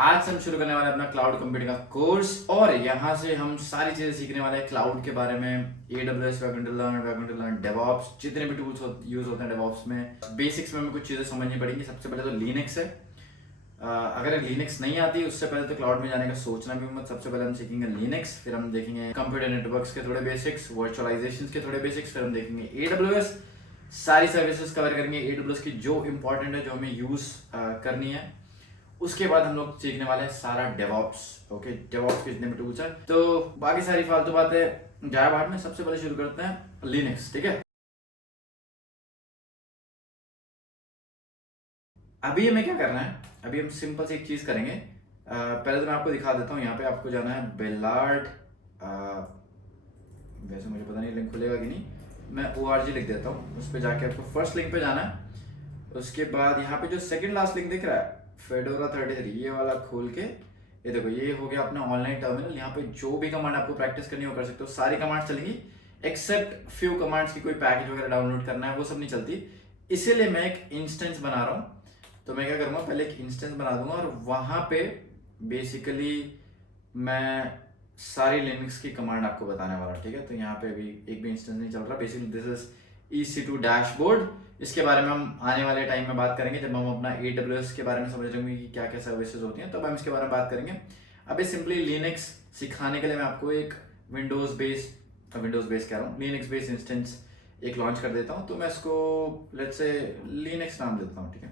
आज से हम शुरू करने वाले हैं अपना क्लाउड कंप्यूटिंग का कोर्स और यहाँ से हम सारी चीजें सीखने वाले हैं क्लाउड के बारे में। AWS, वेब डेवऑप्स, जितने भी टूल्स यूज होते हैं डेवऑप्स में, बेसिक्स में हमें कुछ चीजें समझनी पड़ेंगी। सबसे पहले तो लिनक्स है। अगर लिनक्स नहीं आती उससे पहले तो क्लाउड में जाने का सोचना भी मत। सबसे पहले हम सीखेंगे लिनक्स, फिर हम देखेंगे कंप्यूटर नेटवर्क्स के थोड़े बेसिक्स, वर्चुअलाइजेशन के थोड़े बेसिक्स, फिर हम देखेंगे AWS, सारी सर्विसेज कवर करेंगे AWS की जो इंपॉर्टेंट है, जो हमें यूज करनी है। उसके बाद हम लोग सीखने वाले हैं सारा डेवऑप्स। ओके, डेवऑप्स के जितने भी टूल्स हैं, तो बाकी सारी फालतू बातें जाए बाद में। सबसे पहले शुरू करते हैं लिनक्स, ठीक है। अभी हमें क्या करना है, अभी हम सिंपल से एक चीज करेंगे। पहले तो मैं आपको दिखा देता हूँ। यहाँ पे आपको जाना है बेलार्ड, वैसे मुझे पता नहीं लिंक खुलेगा कि नहीं, मैं ORG लिख देता हूँ। उस पर जाके आपको फर्स्ट लिंक पे जाना है। उसके बाद यहाँ पे जो सेकंड लास्ट लिंक दिख रहा है फेडोरा 33, ये वाला खोल के, ये देखो, ये हो गया अपना ऑनलाइन टर्मिनल। यहाँ पे जो भी कमांड आपको प्रैक्टिस करनी हो कर सकते हो। सारी कमांड चलेंगी एक्सेप्ट फ्यू कमांड्स की कोई पैकेज वगैरह डाउनलोड करना है वो सब नहीं चलती। इसीलिए मैं एक इंस्टेंस बना रहा हूँ। तो मैं क्या करूँगा, पहले एक इंस्टेंस बना दूंगा और वहां पे बेसिकली मैं सारी लिनक्स की कमांड आपको बताने वाला हूँ, ठीक है। तो यहाँ पे अभी एक भी इंस्टेंस नहीं चल रहा। Basically this is EC2 dashboard. इसके बारे में हम आने वाले टाइम में बात करेंगे, जब हम अपना AWS के बारे में समझ लेंगे कि क्या क्या सर्विसेज होती हैं, तब हम इसके बारे में बात करेंगे। अभी सिंपली लिनक्स सिखाने के लिए मैं आपको एक विंडोज बेस कह रहा हूँ, लिनक्स बेस्ड इंस्टेंस एक लॉन्च कर देता हूँ। तो मैं इसको लेट्स से लिनक्स नाम देता हूँ, ठीक है।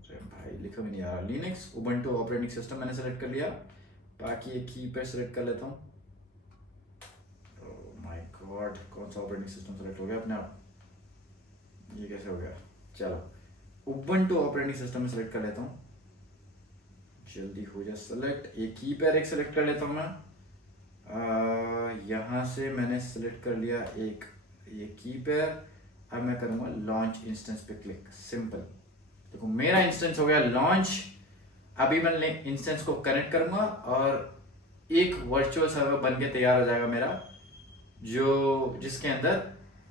अरे भाई लिखा भी नहीं आ रहा। लिनक्स उबंटू ऑपरेटिंग सिस्टम मैंने सेलेक्ट कर लिया। बाकी एक कीपैड सेलेक्ट कर लेता हूँ। माय गॉड, कौन सा ऑपरेटिंग सिस्टम सेलेक्ट हो गया अपने आप, ये कैसे हो गया। चलो उबंटू ऑपरेटिंग सिस्टम में सेलेक्ट कर लेता हूँ। जल्दी हो जाए सेलेक्ट। एक कीपैड एक सेलेक्ट कर लेता हूँ मैं। यहाँ से मैंने सेलेक्ट कर लिया एक ये कीपैड। अब मैं करूँगा लॉन्च इंस्टेंस पे क्लिक। सिंपल, देखो मेरा इंस्टेंस हो गया लॉन्च। अभी मैं इंस्टेंस को कनेक्ट करूंगा और एक वर्चुअल सर्वर बन के तैयार हो जाएगा मेरा, जो जिसके अंदर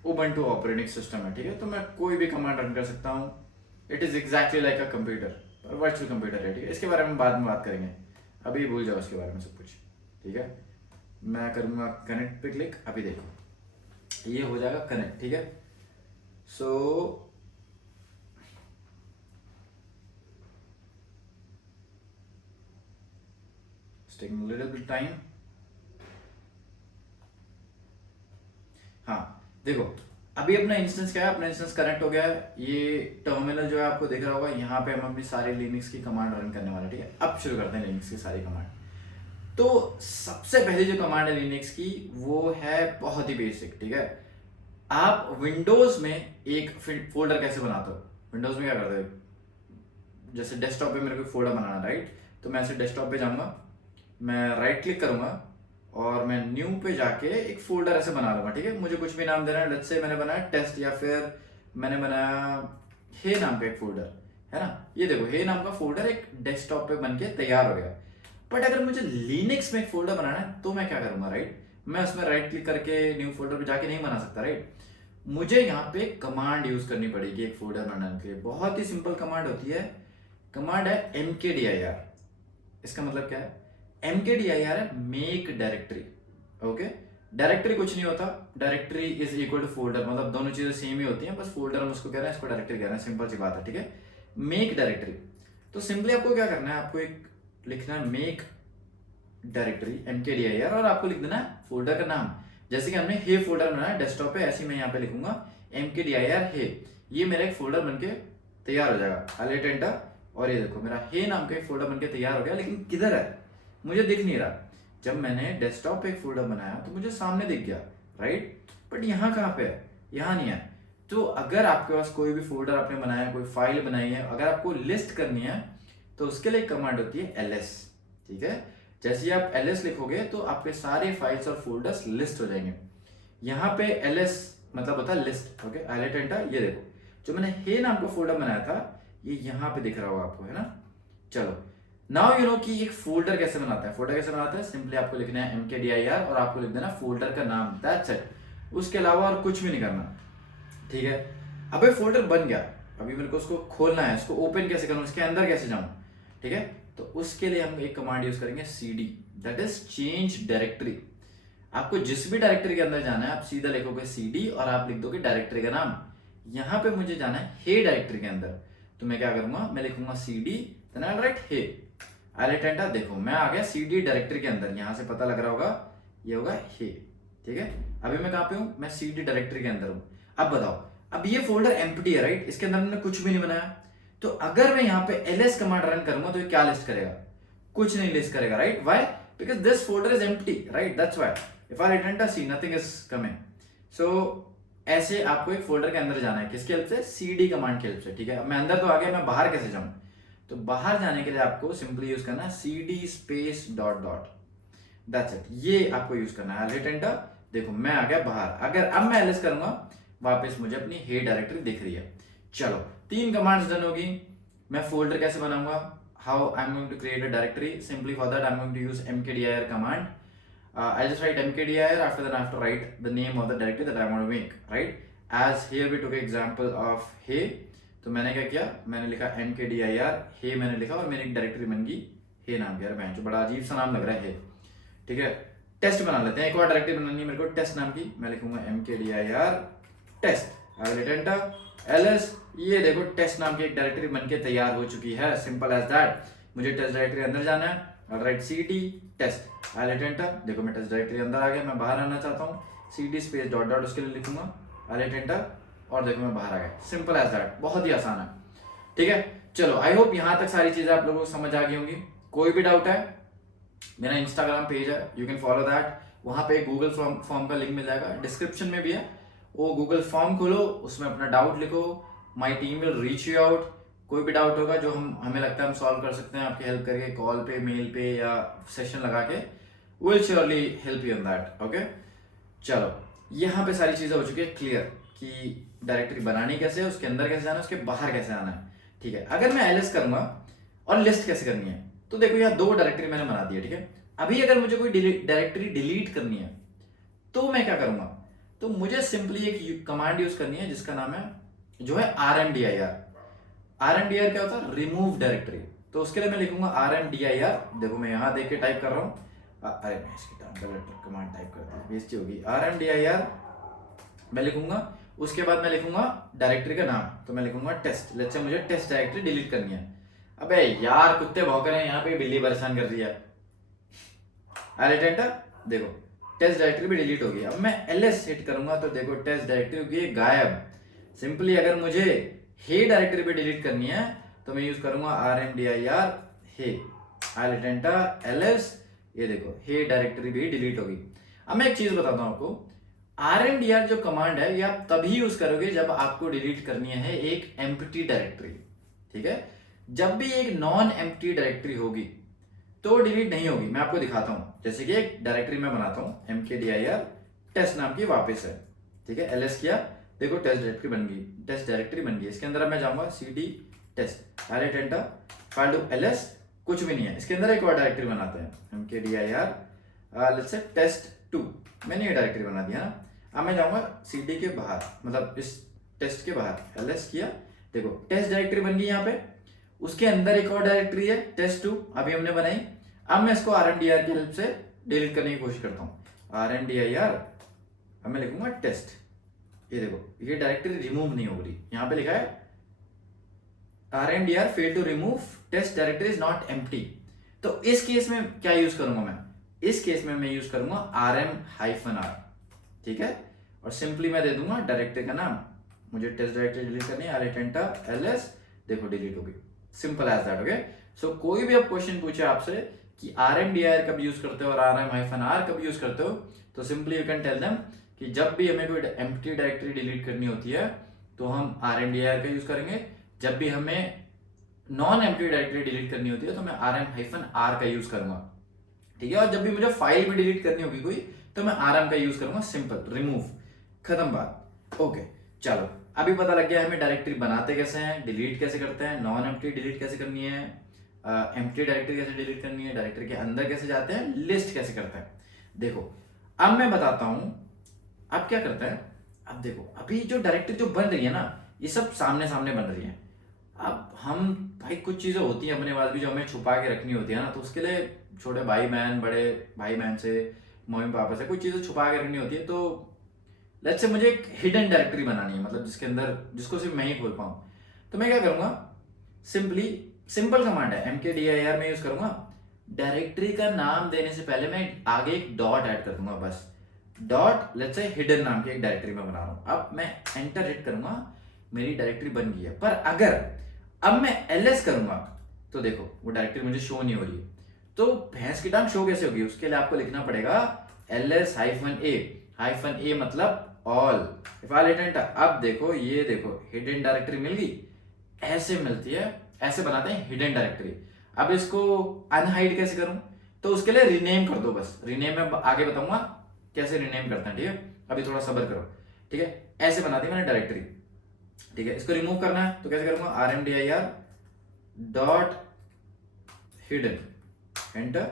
उबंटू ऑपरेटिंग सिस्टम है, ठीक है। तो मैं कोई भी कमांड रन कर सकता हूँ। It is exactly like a computer, पर वर्चुअल कंप्यूटर है, ठीक है। इसके बारे में बाद में बात करेंगे, अभी भूल जाओ इसके बारे में सब कुछ, ठीक है। मैं करूँगा कनेक्ट पे क्लिक। अभी देखो ये हो जाएगा कनेक्ट, ठीक है। सो taking a little bit time। हाँ देखो, अभी अपना इंस्टेंस क्या है, अपना इंस्टेंस कनेक्ट हो गया है। ये टर्मिनल जो है आपको दिख रहा होगा, यहाँ पे हम अपनी सारी लिनक्स की कमांड रन करने वाले, ठीक है। अब शुरू करते हैं लिनक्स की सारी कमांड। तो सबसे पहले जो कमांड है लिनक्स की वो है बहुत ही बेसिक, ठीक है। आप विंडोज में एक फोल्डर कैसे बनाते हो, विंडोज में क्या करते हो, जैसे डेस्कटॉप पे मेरे को फोल्डर बनाना, राइट। तो मैं ऐसे डेस्कटॉप पे जाऊंगा, मैं राइट क्लिक करूंगा और मैं न्यू पे जाके एक फोल्डर ऐसे बना लूंगा, ठीक है। मुझे कुछ भी नाम देना है, लेट्स से मैंने बनाया टेस्ट, या फिर मैंने बनाया हे नाम का एक फोल्डर, है ना। ये देखो हे नाम का फोल्डर एक डेस्कटॉप पे बन के तैयार हो गया। बट अगर मुझे लिनक्स में एक फोल्डर बनाना है तो मैं क्या करूंगा, राइट। मैं उसमें राइट क्लिक करके न्यू फोल्डर पे जाके नहीं बना सकता, राइट। मुझे यहाँ पे कमांड यूज करनी पड़ेगी एक फोल्डर बनाने के लिए। बहुत ही सिंपल कमांड होती है, कमांड है mkdir। इसका मतलब क्या है, mkdir है मेक डायरेक्टरी। ओके, डायरेक्टरी कुछ नहीं होता, directory is equal to folder, मतलब दोनों चीजें सेम ही होती हैं, बस फोल्डर हम उसको कह रहे हैं, इसको डायरेक्टरी कह रहे हैं। सिंपल सी बात है, ठीक है। मेक डायरेक्टरी, तो सिंपली आपको क्या करना है, आपको एक लिखना है मेक डायरेक्टरी mkdir और आपको लिख देना है फोल्डर का नाम। जैसे कि हमने हे फोल्डर बनाया डेस्कटॉप पे, ऐसे ही मैं यहाँ पे लिखूंगा mkdir हे। ये मेरा एक फोल्डर बनके तैयार हो जाएगा। हाईलाइट एंटर, और ये देखो मेरा हे नाम का एक फोल्डर बनके तैयार हो गया। लेकिन किधर है मुझे दिख नहीं रहा। जब मैंने डेस्कटॉप पे एक फोल्डर बनाया तो मुझे सामने दिख गया, राइट। बट यहाँ कहाँ पे है, यहाँ नहीं है। तो अगर आपके पास कोई भी फोल्डर आपने बनाया, कोई फाइल बनाई है, अगर आपको लिस्ट करनी है तो उसके लिए कमांड होती है ls, ठीक है। जैसे ही आप ls लिखोगे तो आपके सारे फाइल्स और फोल्डर्स लिस्ट हो जाएंगे। यहाँ पे ls मतलब होता है लिस्ट। Okay, highlight enter. ये देखो जो मैंने हे नाम का फोल्डर बनाया था ये यहाँ पे दिख रहा होगा आपको, है ना। चलो नाउ यू नो कि एक फोल्डर कैसे बनाता है। फोल्डर कैसे बनाता है, सिंपली आपको लिखना है mkdir और आपको लिख देना फोल्डर का नाम, दैट्स इट। उसके अलावा और कुछ भी नहीं करना, ठीक है। अब ये फोल्डर बन गया, अभी मेरे को उसको खोलना है, उसको ओपन कैसे करूं, इसके अंदर कैसे जाऊं, ठीक है। तो उसके लिए हम एक कमांड यूज करेंगे cd, that is change directory. आपको जिस भी डायरेक्टरी के अंदर जाना है आप सीधा लिखोगे cd और आप लिख दोगे डायरेक्टरी का नाम। यहाँ पे मुझे जाना है हे डायरेक्टरी के अंदर, तो मैं क्या करूंगा, मैं लिखूंगा cd, then I write hey, I write enter. देखो मैं आ गया cd डायरेक्टरी के अंदर, यहां से पता लग रहा होगा ये होगा हे, ठीक है। अभी मैं कहां पे हूं, मैं cd डायरेक्टरी के अंदर हूं। अब बताओ, अब ये फोल्डर एम्प्टी है राइट, इसके अंदर हमने कुछ भी नहीं बनाया। तो अगर मैं यहाँ पे ls कमांड रन करूंगा तो ये क्या लिस्ट करेगा, कुछ नहीं लिस्ट करेगा right. Why, because this folder is empty right, that's why if I write enter see nothing is coming. So ऐसे आपको एक फोल्डर के अंदर जाना है, किसकी हेल्प से, cd कमांड की हेल्प से, ठीक है। अब मैं अंदर तो आ गया, मैं बाहर कैसे जाऊं, तो बाहर जाने के लिए आपको सिंपली यूज करना है cd space dot dot, that's it, ये आपको यूज करना है। हिट एंटर, देखो मैं आ गया बाहर। अगर अब मैं ls करूंगा वापस मुझे अपनी हे डायरेक्टरी दिख रही है। चलो 3 कमांड्स डन होगी। मैं फोल्डर कैसे बनाऊंगा, how I am going to create a directory, simply for that I am going to use mkdir command. I just write mkdir, after that I have to write the name of the directory that I want to make, right? As here we took example of hey, तो मैंने क्या किया, मैंने लिखा mkdir हे मैंने लिखा और मेरी एक डायरेक्टरी बन गई हे नाम की। यार मैं जो बड़ा अजीब सा नाम लग रहा है हे, ठीक है। टेस्ट बना लेते हैं, एक और डायरेक्टरी बनानी है मेरे को टेस्ट नाम की, मैं लिखूंगा mkdir test, I will hit enter, ls, ये देखो टेस्ट नाम की एक डायरेक्टरी बनके तैयार हो चुकी है, सिंपल एज दैट। मुझे टेस्ट डायरेक्टरी अंदर जाना है, और write cd test, I hit enter, देखो मैं टेस्ट डायरेक्टरी अंदर आ गया। मैं बाहर आना चाहता हूँ, cd स्पेस डॉट डॉट उसके लिए लिखूंगा, आई हिट एंटर, और देखो मैं बाहर आ गया, सिंपल एज दैट, बहुत ही आसान है, ठीक है। चलो आई होप यहाँ तक सारी चीजें आप लोगों को समझ आ गई होंगी। कोई भी डाउट है, मेरा इंस्टाग्राम पेज है, यू कैन फॉलो दैट, वहां पे गूगल फॉर्म का लिंक मिल जाएगा, डिस्क्रिप्शन में भी है, वो गूगल फॉर्म खोलो, उसमें अपना डाउट लिखो, my team will reach you out. कोई भी डाउट होगा जो हमें लगता है हम सॉल्व कर सकते हैं आपकी हेल्प करके, कॉल पे, मेल पे या सेशन लगा के, will surely help you on that, okay. चलो यहाँ पे सारी चीजें हो चुकी है क्लियर कि डायरेक्टरी बनानी कैसे है, उसके अंदर कैसे जाना है, उसके बाहर कैसे आना है, ठीक है। अगर मैं ls करूंगा और लिस्ट कैसे करनी है, तो देखो यहाँ 2 डायरेक्टरी मैंने बना दी है, ठीक है। अभी अगर मुझे कोई डायरेक्टरी डिलीट करनी है तो मैं क्या करूंगा, तो मुझे सिंपली एक कमांड यूज करनी है जिसका नाम है जो है rmdir। rmdir क्या होता है, रिमूव डायरेक्टरी। तो उसके लिए मैं लिखूंगा rmdir, देखो मैं यहां देख के टाइप कर रहा हूं, अरे मैं इसकी कमांड टाइप करता हूं, बेइज्जती होगी। rmdir मैं लिखूंगा, उसके बाद मैं लिखूंगा डायरेक्टरी का नाम, तो मैं लिखूंगा टेस्ट, लेट्स से मुझे टेस्ट डायरेक्टरी डिलीट करनी है। अबे यार कुत्ते भौंक रहे हैं यहाँ पे, बिल्ली परेशान कर रही है, आई हिट एंटर, देखो टेस्ट डायरेक्टरी भी डिलीट होगी। अब मैं ls हिट करूंगा तो देखो टेस्ट डायरेक्टरी होगी गायब। सिंपली अगर मुझे हे डायरेक्टरी भी डिलीट करनी है तो मैं यूज करूंगा rmdir hey, I hit enter, ls, ये देखो हे डायरेक्टरी भी डिलीट होगी। अब मैं एक चीज बताता हूं आपको, rmdir जो कमांड है ये आप तभी यूज करोगे जब आपको डिलीट करनी है एक एम्प्टी डायरेक्टरी, ठीक है। जब भी एक नॉन एम्प्टी डायरेक्टरी होगी तो डिलीट नहीं होगी। मैं आपको दिखाता हूं, जैसे कि एक डायरेक्टरी में बनाता हूं mkdir टेस्ट नाम की वापस है, ठीक है। ls किया, देखो टेस्ट डायरेक्टरी बन गई, टेस्ट डायरेक्टरी बन गई। इसके अंदर मैं जाऊंगा cd test, I hit enter, file to ls, कुछ भी नहीं है। इसके अंदर एक और डायरेक्टरी बनाते हैं mkdir लेट्स से test2, मैंने ये डायरेक्टरी बना दिया ना। अब मैं जाऊंगा cd के बाहर, मतलब इस टेस्ट के बाहर, ls किया, देखो टेस्ट डायरेक्टरी बन गई यहाँ पे। उसके अंदर एक और डायरेक्टरी है test2, अभी हमने बनाई। अब मैं इसको rmdir की हेल्प से डिलीट करने की कोशिश करता हूँ, rmdir, अब मैं लिखूंगा टेस्ट, ये देखो ये डायरेक्टरी रिमूव नहीं हो रही, यहाँ पे लिखा है rmdir fail to remove test directory is not empty. तो इस केस में क्या यूज करूंगा मैं, इस केस में मैं यूज करूंगा rm-r, ठीक है। और सिंपली मैं दे दूंगा डायरेक्टरी का नाम, मुझे टेस्ट डायरेक्टरी डिलीट करनी है, आई हिट एंटर, ls, देखो डिलीट हो गई, सिंपल एज दैट, ओके। सो कोई भी अब क्वेश्चन पूछे आपसे कि rmdir कब यूज करते हो और rm-r कब यूज करते हो, तो simply you can tell them कि जब भी हमें कोई एम्प्टी डायरेक्टरी डिलीट करनी होती है तो हम rmdir का यूज करेंगे, जब भी हमें नॉन एम्प्टी डायरेक्टरी डिलीट करनी होती है तो मैं rm-r का यूज करूंगा, ठीक है। और जब भी मुझे फाइल भी डिलीट करनी होगी कोई तो मैं rm का यूज करूंगा, सिंपल, रिमूव, खत्म बात, ओके। चलो अभी पता लग गया हमें डायरेक्टरी बनाते कैसे हैं, डिलीट कैसे करते हैं, नॉन एम्प्टी डिलीट कैसे करनी है, एम्प्टी डायरेक्टरी कैसे डिलीट करनी है, डायरेक्टरी के अंदर कैसे जाते हैं, लिस्ट कैसे करते हैं। देखो अब मैं बताता हूं अब क्या करता है। अब देखो अभी जो डायरेक्टरी जो बन रही है ना, ये सब सामने सामने बन रही है। अब हम भाई कुछ चीज़ें होती हैं अपने पास भी जो हमें छुपा के रखनी होती है ना, तो उसके लिए छोटे भाई बहन, बड़े भाई बहन से, मम्मी पापा से कुछ चीज़ें छुपा के रखनी होती है। तो लेट्स से मुझे एक हिडन डायरेक्टरी बनानी है, मतलब जिसके अंदर जिसको सिर्फ मैं ही खोल पाऊँ। तो मैं क्या करूँगा, सिंपली सिंपल कमांड है mkdir में यूज़ करूँगा। डायरेक्टरी का नाम देने से पहले मैं आगे एक डॉट ऐड कर दूंगा, बस डॉट। लेट्स से हिडन नाम की एक डायरेक्टरी में बना रहा हूँ। अब मैं एंटर हिट करूंगा, मेरी डायरेक्टरी बन गई है। पर अगर अब मैं ls करूंगा तो देखो वो डायरेक्टरी मुझे शो नहीं हो रही है। तो भैंस की टांग शो कैसे होगी, उसके लिए आपको लिखना पड़ेगा ls-a मतलब all. If I hit enter, अब देखो ये देखो हिडन डायरेक्टरी मिल गई। ऐसे मिलती है, ऐसे बनाते हैं हिडन डायरेक्टरी। अब इसको अनहाइड कैसे करूं, तो उसके लिए रीनेम कर दो, बस रीनेम में आगे बताऊंगा कैसे रीनेम करते हैं, ठीक है। अभी थोड़ा सब्र करो, ठीक है। ऐसे बना दी मैंने डायरेक्टरी, ठीक है। इसको रिमूव करना है तो कैसे करूंगा, rmdir डॉट हिडन, एंटर।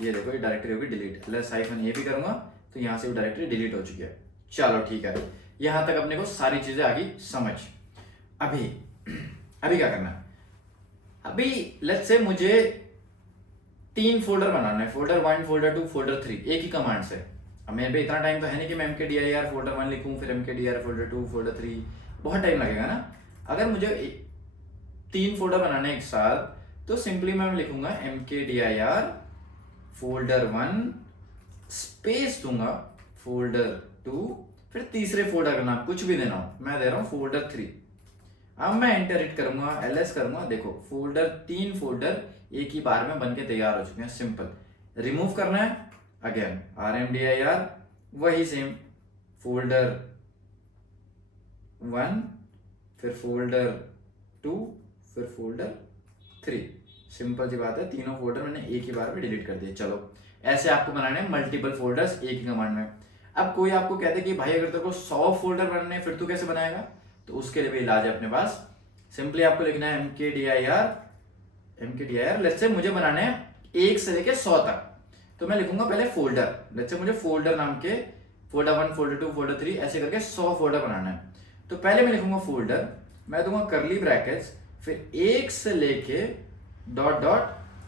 ये देखो ये डायरेक्टरी होगी डिलीट। ls-a भी करूंगा तो यहां से वो डायरेक्टरी डिलीट हो चुकी है। चलो ठीक है, यहां तक अपने को सारी चीजें आ गई समझ। अभी अभी क्या करना है, अभी लेट्स से मुझे 3 फोल्डर बनाना है, फोल्डर 1, फोल्डर 2, फोल्डर 3, एक ही कमांड से। अब मेरे पे इतना टाइम तो है नहीं कि मैं mkdir फोल्डर 1 लिखूं, फिर mkdir फोल्डर 2, फोल्डर 3, बहुत टाइम लगेगा ना। अगर मुझे 3 फोल्डर बनाने एक साथ, तो सिंपली मैं लिखूंगा mkdir फोल्डर 1 स्पेस दूंगा फोल्डर 2, फिर तीसरे फोल्डर का नाम कुछ भी देना हो, मैं दे रहा हूं फोल्डर 3। अब मैं एंटर हिट करूंगा, ls करूंगा, देखो फोल्डर 3 फोल्डर एक ही बार में बनके तैयार हो चुके हैं। सिंपल रिमूव करना है, अगेन rmdir वही सेम फोल्डर 1, फिर फोल्डर 2, फिर फोल्डर 3। सिंपल सी बात है, तीनों फोल्डर मैंने एक ही बार में डिलीट कर दिए। चलो ऐसे आपको बनाने हैं मल्टीपल फोल्डर्स एक ही कमांड में। अब कोई आपको कहते कि भाई अगर तेरे को 100 फोल्डर बनाने फिर तू कैसे बनाएगा, तो उसके लिए भी इलाज है अपने पास। सिंपली आपको लिखना है mkdir लेट्स से मुझे बनाने हैं 1 से लेके 100 तक। तो मैं लिखूंगा पहले फोल्डर, लेट्स से मुझे फोल्डर नाम के फोल्डर 1, फोल्डर 2, फोल्डर 3 ऐसे करके 100 फोल्डर बनाना है। तो पहले मैं लिखूंगा फोल्डर, मैं दूंगा करली ब्रैकेट्स, फिर 1 से लेके डॉट डॉट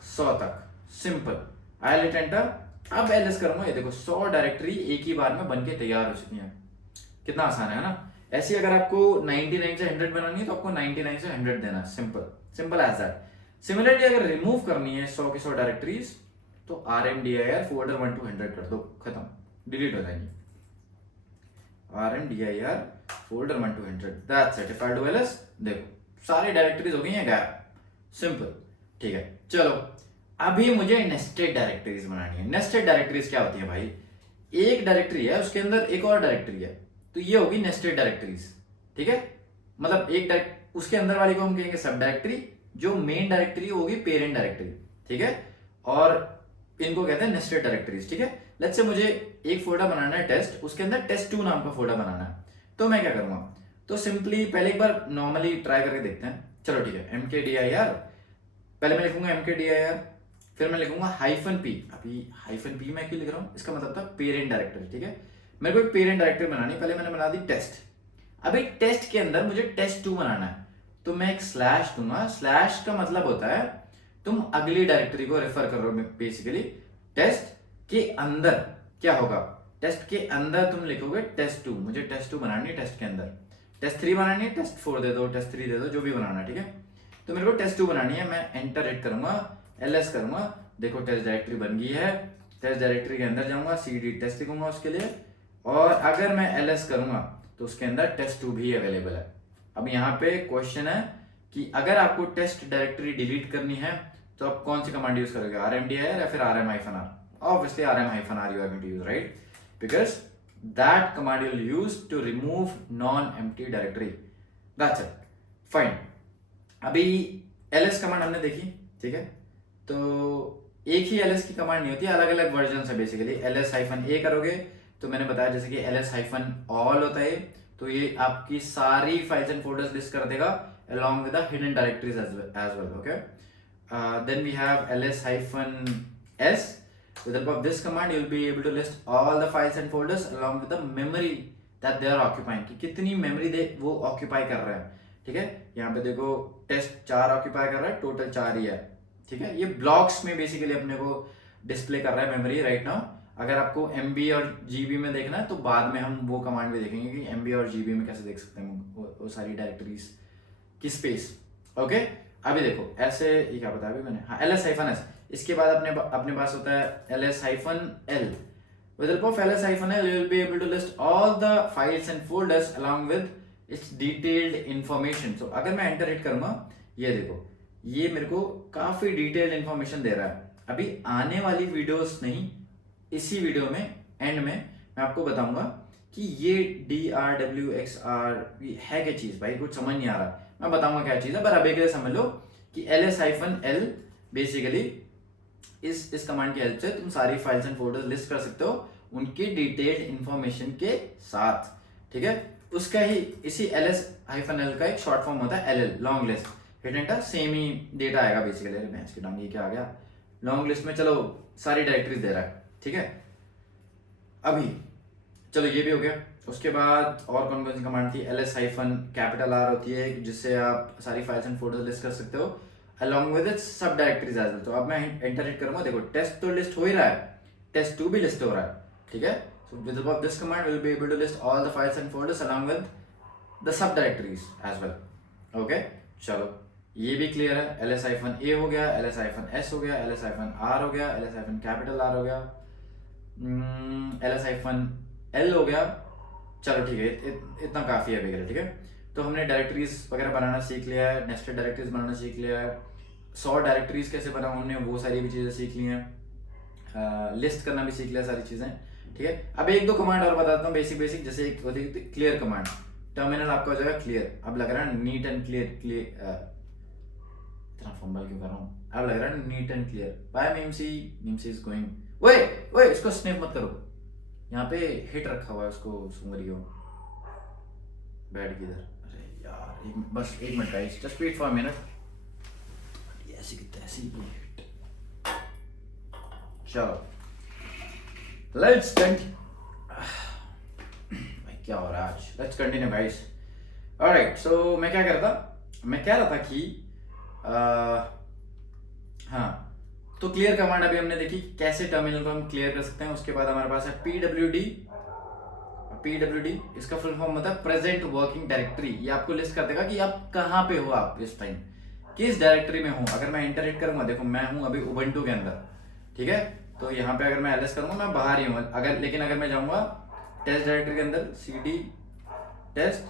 100 तक। Simple I hit enter. अब ls करूंगा, ये देखो 100 डायरेक्टरी एक ही बार में बनके तैयार हो चुकी है। कितना आसान है ना। ऐसे अगर आपको 99 से 100 बनानी है तो आपको 99 से 100 देना है, simple simple as that. Similarly अगर रिमूव करनी है 100 की 100 डायरेक्टरीज, तो rmdir फोल्डर 1 to 100 कर दो, खत्म, डिलीट हो जाएंगी। rmdir folder 1 to 100, that's it. If I do ls, देखो सारी डायरेक्टरीज हो गई हैं गायब, सिंपल, ठीक है। चलो अभी मुझे नेस्टेड डायरेक्टरीज बनानी है। नेस्टेड डायरेक्टरीज क्या होती है भाई, एक डायरेक्टरी है उसके अंदर एक और डायरेक्टरी है, तो ये होगी नेस्टेड डायरेक्टरीज, ठीक है। मतलब एक उसके अंदर वाली को हम कहेंगे सब डायरेक्टरी, जो मेन डायरेक्टरी होगी पेरेंट डायरेक्टरी, ठीक है। और इनको कहते हैं नेस्टेड डायरेक्टरीज, ठीक है। लेट्स से मुझे एक फोल्डर बनाना है टेस्ट, उसके अंदर test2 नाम का फोल्डर बनाना है। तो मैं क्या करूंगा, तो सिंपली पहले एक बार नॉर्मली ट्राई करके देखते हैं। चलो ठीक है, mkdir पहले मैं लिखूंगा mkdir, फिर मैं लिखूंगा -p। अभी -p मैं क्यों लिख रहा हूं, इसका मतलब था पेरेंट डायरेक्टरी, ठीक है। मेरे को एक पेरेंट डायरेक्टरी बनानी, पहले मैंने बना दी टेस्ट। अब एक टेस्ट के अंदर मुझे test2 बनाना है, तो मैं एक स्लैश दूंगा। स्लैश का मतलब होता है तुम अगली डायरेक्टरी को रेफर कर रहे हो। बेसिकली टेस्ट के अंदर क्या होगा, टेस्ट के अंदर तुम लिखोगे test2, मुझे test2 बनानी है टेस्ट के अंदर। test3 बनानी है, test4 दे दो, test3 दे दो, जो भी बनाना है, ठीक है। तो मेरे को test2 बनानी है, मैं एंटर हिट करूंगा, ls करूंगा, देखो टेस्ट डायरेक्टरी बन गई है। टेस्ट डायरेक्टरी के अंदर जाऊंगा, cd टेस्ट लिखूंगा उसके लिए, और अगर मैं ls करूंगा तो उसके अंदर test2 भी अवेलेबल है। अब यहाँ पे क्वेश्चन है कि अगर आपको टेस्ट डायरेक्टरी डिलीट करनी है तो आप कौन सी कमांड यूज करोगे, rmdir या फिर rm-r? Obviously rm-r you are going to use, right? Because that command you'll use to remove non-empty directory. That's it. Fine. अभी ls कमांड हमने देखी, ठीक है। तो एक ही ls की कमांड नहीं होती, अलग अलग वर्जन है। बेसिकली ls-a करोगे तो मैंने बताया जैसे कि ls-all होता है, तो ये आपकी सारी फाइल्स एंड फोल्डर्स लिस्ट कर देगा along with the hidden directories as well, okay. Then we have ls-s. With the help of this command you'll be able to list all the files and folders along with the memory that they are occupying, कि कितनी memory वो occupy कर रहे हैं, ठीक है। यहाँ पे देखो टेस्ट 4 ऑक्यूपाई कर रहा है, टोटल 4 ही है, ठीक है। ये ब्लॉक्स में बेसिकली अपने को डिस्प्ले कर रहा है मेमोरी राइट नाउ। अगर आपको MB और GB में देखना है तो बाद में हम वो कमांड भी देखेंगे कि MB और GB में कैसे देख सकते हैं वो सारी डायरेक्टरीज की स्पेस। ओके, अभी देखो ऐसे ये क्या बताया अभी मैंने, हाँ ls-s, इसके बाद अपने पास होता है ls-l। With the help of ls-l, you will be able to list all the files and folders along with its detailed information. So अगर मैं एंटर हिट करूंगा, ये देखो ये मेरे को काफी डिटेल्ड इंफॉर्मेशन दे रहा है। अभी आने वाली वीडियोस नहीं, इसी वीडियो में एंड में मैं आपको बताऊंगा कि ये DRWXR है क्या चीज, भाई कुछ समझ नहीं आ रहा, मैं बताऊंगा क्या चीज है, पर अभी के लिए समझ लो कि ls-l बेसिकली इस कमांड की हेल्प से तुम सारी फाइल्स एंड फोल्डर्स लिस्ट कर सकते हो उनकी डिटेल्ड इंफॉर्मेशन के साथ, ठीक है। उसका ही इसी ls-l का एक शॉर्ट फॉर्म होता है LL, long list. Hit enter, same ही डेटा आएगा बेसिकली। अरे मैं इसकी डांगी क्या आ गया, लॉन्ग लिस्ट में चलो सारी डायरेक्टरीज दे रहा है, ठीक है। अभी चलो ये भी हो गया। उसके बाद और कौन कौन सी कमांड थी, ls-R होती है जिससे आप सारी फाइल्स एंड फोल्डर्स लिस्ट कर सकते हो along with its सब डायरेक्टरीज एज वेल। तो अब मैं एंटर हिट करूंगा, देखो टेस्ट तो लिस्ट हो ही रहा है, टेस्ट 2 भी लिस्ट हो रहा है, ठीक है। So with the help of this command we will be able to list all the files and folders along with the sub directories as well. Okay, चलो ये भी क्लियर है। ls-a हो गया, ls-s हो गया, ls-r हो गया, ls-R हो गया, ls-l हो गया। चलो ठीक है, इतना काफी है वगैरह, ठीक है। तो हमने डायरेक्टरीज वगैरह बनाना सीख लिया है, नेस्टेड डायरेक्टरीज बनाना सीख लिया है, 100 डायरेक्टरीज कैसे बनाऊं हमने वो सारी भी चीजें सीख ली हैं, लिस्ट करना भी सीख लिया सारी चीजें, ठीक है। अब एक दो कमांड और बताता हूँ बेसिक, जैसे एक होती है क्लियर कमांड, टर्मिनल आपका हो जाएगा क्लियर। अब लग रहा है नीट एंड क्लियर, इतना फंबल क्यों कर रहा हूँ, अब लग रहा है neat and clear. Bye Mimsy is going, ओए इसको स्नैप मत करो, यहाँ पे हिट रखा हुआ है, उसको सुन रही हो, बैठ किधर, अरे यार बस एक minute guys, just wait for a minute, ऐसी की तैसी हिट। चलो लेट्स कंटिन्यू, भाई क्या हो रहा है आज, let's continue guys. Alright, so मैं क्या कर रहा था, मैं कह रहा था कि हाँ, तो क्लियर कमांड अभी हमने देखी कैसे टर्मिनल को हम क्लियर कर सकते हैं। उसके बाद हमारे पास है PWD, इसका फुल फॉर्म होता है प्रेजेंट वर्किंग डायरेक्टरी। ये आपको लिस्ट कर देगा कि आप कहाँ पे हो, आप इस टाइम किस डायरेक्टरी में हो। अगर मैं एंटर हिट करूंगा, देखो मैं हूं अभी उबंटू के अंदर, ठीक है। तो यहाँ पे अगर मैं ls करूंगा मैं बाहर ही हूँ, लेकिन मैं जाऊंगा टेस्ट डायरेक्टरी के अंदर, cd टेस्ट,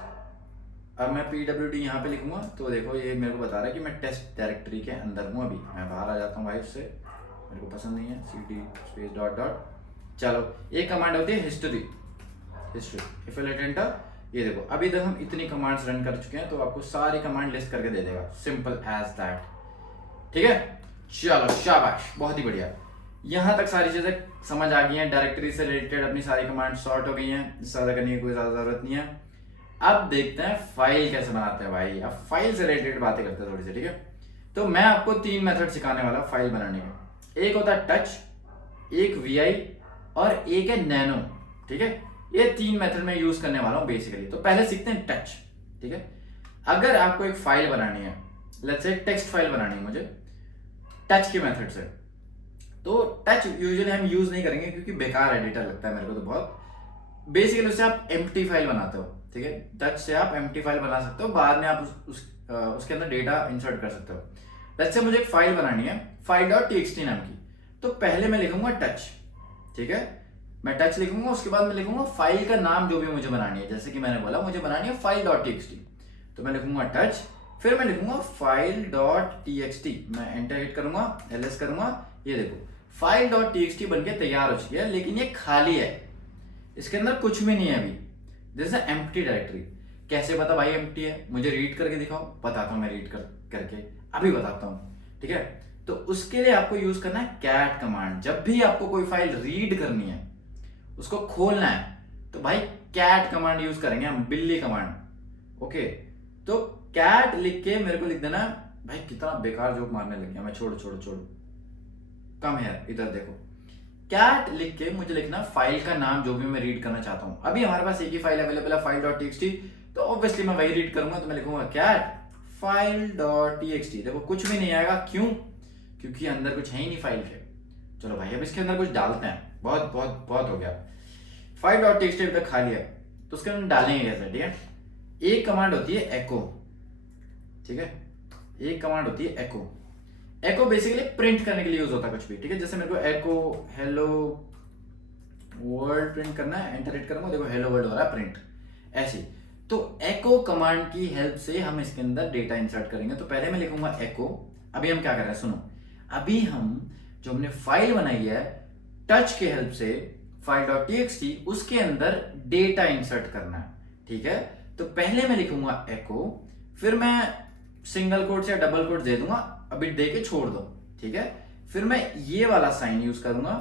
अब मैं PWD यहाँ पे लिखूंगा तो देखो ये मेरे को बता रहा है कि मैं टेस्ट डायरेक्टरी के अंदर हूँ। अभी मैं बाहर आ जाता हूँ भाई, उससे मेरे को पसंद नहीं है, cd स्पेस डॉट। चलो एक कमांड होती है history, if you hit enter, ये देखो अभी तक हम इतनी कमांड्स रन कर चुके हैं, तो आपको सारी कमांड लिस्ट करके दे देगा, सिंपल एज दैट, ठीक है। चलो शाबाश, बहुत ही बढ़िया, यहाँ तक सारी चीजें समझ आ गई हैं, डायरेक्टरी से रिलेटेड अपनी सारी कमांड सॉर्ट हो गई हैं, ज्यादा करने की कोई ज्यादा जरूरत नहीं है। अब देखते हैं फाइल कैसे बनाते हैं भाई, अब फाइल से रिलेटेड बातें करते हैं थोड़ी सी, ठीक है। तो मैं आपको 3 मेथड सिखाने वाला फाइल बनाने के, एक होता है टच, एक VI और एक है नैनो, ठीक है। ये 3 मेथड में यूज करने वाला हूं बेसिकली। तो पहले सीखते हैं टच, ठीक है। अगर आपको एक फाइल बनानी है, लेट्स से टेक्स्ट फाइल बनानी है मुझे टच के मेथड से, तो टच यूजुअली हम यूज नहीं करेंगे क्योंकि बेकार एडिटर लगता है मेरे को तो बहुत। बेसिकली उससे आप एम्प्टी फाइल बनाते हो, ठीक है। टच से आप एम्प्टी फाइल बना सकते हो, बाद में आप उसके अंदर डेटा इंसर्ट कर सकते हो। लेट्स से मुझे एक फाइल बनानी है file.txt नाम की, तो पहले मैं लिखूंगा टच, ठीक है। मैं टच लिखूंगा, उसके बाद मैं लिखूंगा फाइल का नाम जो भी मुझे बनानी है, जैसे कि मैंने बोला मुझे बनानी है file.txt, तो मैं लिखूंगा टच, फिर मैं लिखूंगा file.txt, मैं एंटर हिट करूंगा, ls करूंगा, ये देखो file.txt बनके तैयार हो चुकी है, लेकिन ये खाली है, इसके अंदर कुछ भी नहीं है अभी, दिस इज एम्प्टी डायरेक्टरी। कैसे पता भाई एम्प्टी है, मुझे रीड करके दिखाओ, बताता हूँ मैं रीड करके अभी बताता हूँ, ठीक है। तो उसके लिए आपको यूज करना है कैट कमांड। जब भी आपको कोई फाइल रीड करनी है, उसको खोलना है, तो भाई कैट कमांड यूज करेंगे हम, बिल्ली कमांड, ओके। तो कैट लिख के मेरे को लिख देना, भाई कितना बेकार जोक मारने लग गया मैं, छोड़ो कम है, इधर देखो, कैट लिख के मुझे लिखना फाइल का नाम जो भी मैं रीड करना चाहता हूं। अभी हमारे पास एक ही फाइल अवेलेबल है file.txt, तो ऑब्वियसली मैं वही रीड करूंगा, तो मैं लिखूंगा कैट फाइल डॉट टीएक्सटी। देखो कुछ भी नहीं आएगा, क्यों? क्योंकि अंदर कुछ है ही नहीं फाइल के। चलो भाई अब इसके अंदर कुछ डालते हैं, बहुत बहुत बहुत हो गया। फाइल डॉट टीएक्सटी अभी तक खा लिया, तो उसके अंदर डालेंगे कैसे? ठीक है, एक कमांड होती है एको। ठीक है, एक कमांड होती है एको। एको बेसिकली प्रिंट करने के लिए यूज होता है कुछ भी। ठीक है, जैसे मेरे को एको हेलो वर्ल्ड प्रिंट करना है, एंटर हिट करूंगा, देखो हेलो वर्ल्ड हो रहा है प्रिंट, ऐसे। तो एको कमांड की हेल्प से हम इसके अंदर डेटा इंसर्ट करेंगे। तो पहले मैं लिखूंगा एको। अभी हम क्या कर रहे हैं सुनो, अभी हम जो हमने फाइल बनाई है टच के हेल्प से, फाइल डॉट टीएक्सटी, उसके अंदर डेटा इंसर्ट करना है। ठीक है, तो पहले मैं लिखूंगा एको, फिर मैं सिंगल कोट या डबल कोट दे दूंगा, अभी दे के छोड़ दो। ठीक है, फिर मैं ये वाला साइन यूज करूंगा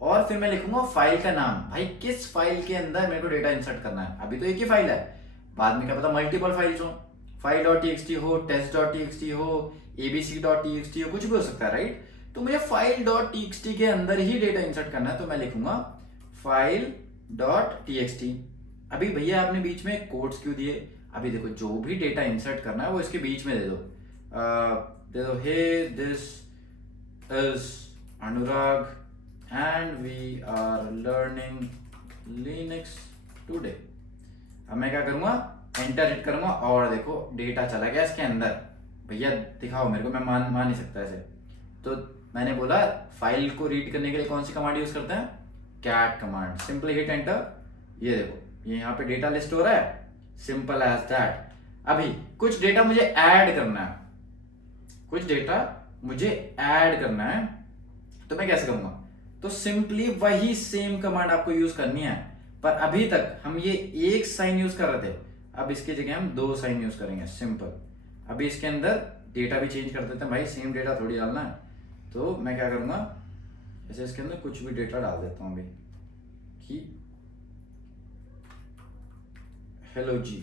और फिर मैं लिखूंगा फाइल का नाम। भाई किस फाइल के अंदर मेरे को डेटा इंसर्ट करना है? अभी तो एक ही फाइल है, बाद में क्या पता मल्टीपल फाइल्स हो, फाइल डॉट टीएक्सटी हो, टेस्ट डॉट टीएक्सटी हो, एबीसी डॉट टीएक्सटी हो, कुछ भी हो सकता है, राइट? तो मुझे फाइल डॉट टीएक्सटी के अंदर ही डेटा इंसर्ट करना है, तो मैं लिखूंगा फाइल डॉट टीएक्सटी। अभी भैया आपने बीच में कोट्स क्यों दिए? अभी देखो जो भी डेटा इंसर्ट करना है वो इसके बीच में दे दो, hey this is Anurag and we are learning Linux today. अब मैं क्या करूंगा, एंटर हिट करूंगा और देखो डेटा चला गया इसके अंदर। भैया दिखाओ मेरे को, मैं मान नहीं सकता ऐसे। तो मैंने बोला फाइल को रीड करने के लिए कौन सी कमांड यूज करते हैं? Cat command. Simply hit enter, ये देखो ये यहाँ पे डेटा लिस्ट हो रहा है, सिंपल एज दैट। अभी कुछ डेटा मुझे ऐड करना है, कुछ डेटा मुझे ऐड करना है, तो मैं कैसे करूंगा? तो सिंपली वही सेम कमांड आपको यूज करनी है, पर अभी तक हम ये एक साइन यूज कर रहे थे, अब इसकी जगह हम दो साइन यूज करेंगे, सिंपल। अभी इसके अंदर डेटा भी चेंज कर देते हैं भाई, सेम डेटा थोड़ी डालना है। तो मैं क्या करूंगा, जैसे इसके अंदर कुछ भी डेटा डाल देता हूं अभी कि हेलो जी,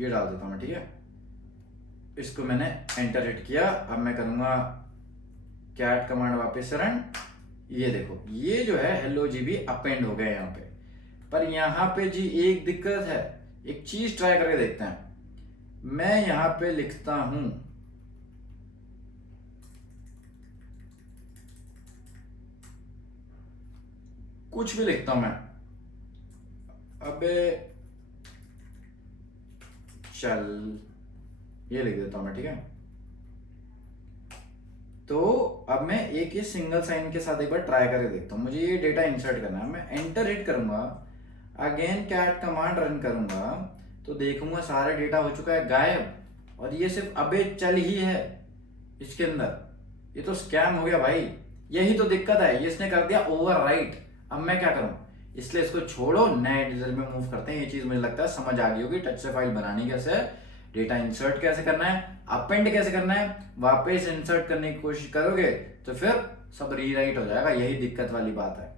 ये डाल देता हूं मैं। ठीक है, इसको मैंने एंटर हिट किया। अब मैं करूंगा कैट कमांड वापस रन। ये देखो ये जो है हेलो जी भी अपेंड हो गए यहाँ पे। पर यहाँ पे जी एक दिक्कत है, एक चीज ट्राई करके देखते हैं। मैं यहाँ पे लिखता हूं कुछ भी लिखता हूं मैं, अबे चल ये लिख देता हूं मैं। ठीक है, तो अब मैं एक ये सिंगल साइन के साथ एक बार ट्राई करके देखता हूं। मुझे ये डेटा इंसर्ट करना है, मैं एंटर हिट करूंगा, अगेन कैट कमांड रन करूंगा, तो देखूंगा सारा डेटा हो चुका है गायब, और ये सिर्फ अबे चल ही है इसके अंदर। ये तो स्कैम हो गया भाई, यही तो दिक्कत है, ये इसने कर दिया ओवरराइट। अब मैं क्या करूं? इसलिए इसको छोड़ो, नए एडिटर में मूव करते हैं। ये चीज मुझे लगता है समझ आ गई होगी, टच से फाइल बनानी कैसे है, डेटा इंसर्ट कैसे करना है, अपेंड कैसे करना है, वापस इंसर्ट करने की कोशिश करोगे तो फिर सब रीराइट हो जाएगा, यही दिक्कत वाली बात है।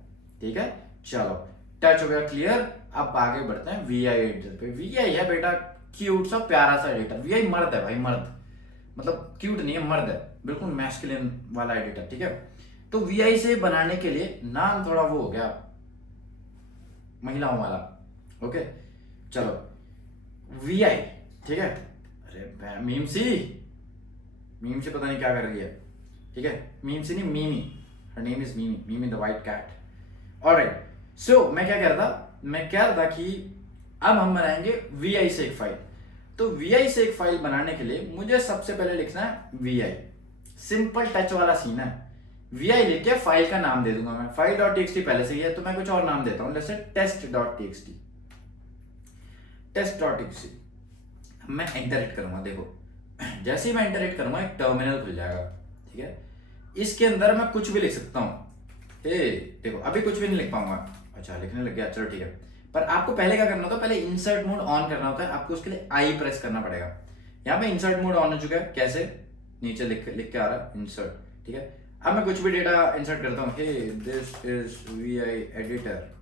ठीक है, चलो टच हो गया क्लियर। अब आगे बढ़ते हैं वीआई एडिटर पे। वीआई है बेटा क्यूट सा प्यारा सा एडिटर। वीआई मर्द है भाई, मर्द मतलब क्यूट नहीं है, मर्द है, बिल्कुल मैस्कुलिन वाला एडिटर। ठीक है, तो वीआई से बनाने के लिए नाम थोड़ा वो हो गया महिलाओं वाला। ओके चलो वीआई। ठीक है, अरे मीम से पता नहीं क्या कर रही है। ठीक है, मीम से नहीं, Mimi, her name is Mimi, Mimi the white cat. Alright, so मैं क्या कह रहा था, मैं कह रहा था कि अब हम बनाएंगे वीआई से एक फाइल। तो वीआई से एक फाइल बनाने के लिए मुझे सबसे पहले लिखना है वीआई, सिंपल टच वाला सीन है। वीआई लिख के फाइल का नाम दे दूंगा मैं। फाइल डॉट टीएक्सटी पहले से ही है, तो मैं कुछ और नाम देता हूं, जैसे test dot TXT. Test dot TXT मैं एंटर हिट करूंगा, देखो जैसे ही मैं एंटर हिट करूंगा एक टर्मिनल खुल जाएगा। ठीक है, इसके अंदर मैं कुछ भी लिख सकता हूं। देखो अभी कुछ भी नहीं लिख पाऊंगा, अच्छा लिखने लग गया, चलो ठीक है। पर आपको पहले क्या करना होता है, पहले इंसर्ट मोड ऑन करना होता है, आपको उसके लिए आई प्रेस करना पड़ेगा। यहाँ पे इंसर्ट मोड ऑन हो चुका है, कैसे? नीचे लिख के आ रहा है इंसर्ट। ठीक है, अब मैं कुछ भी डेटा इंसर्ट करता हूँ, हे दिस इज वीआई एडिटर,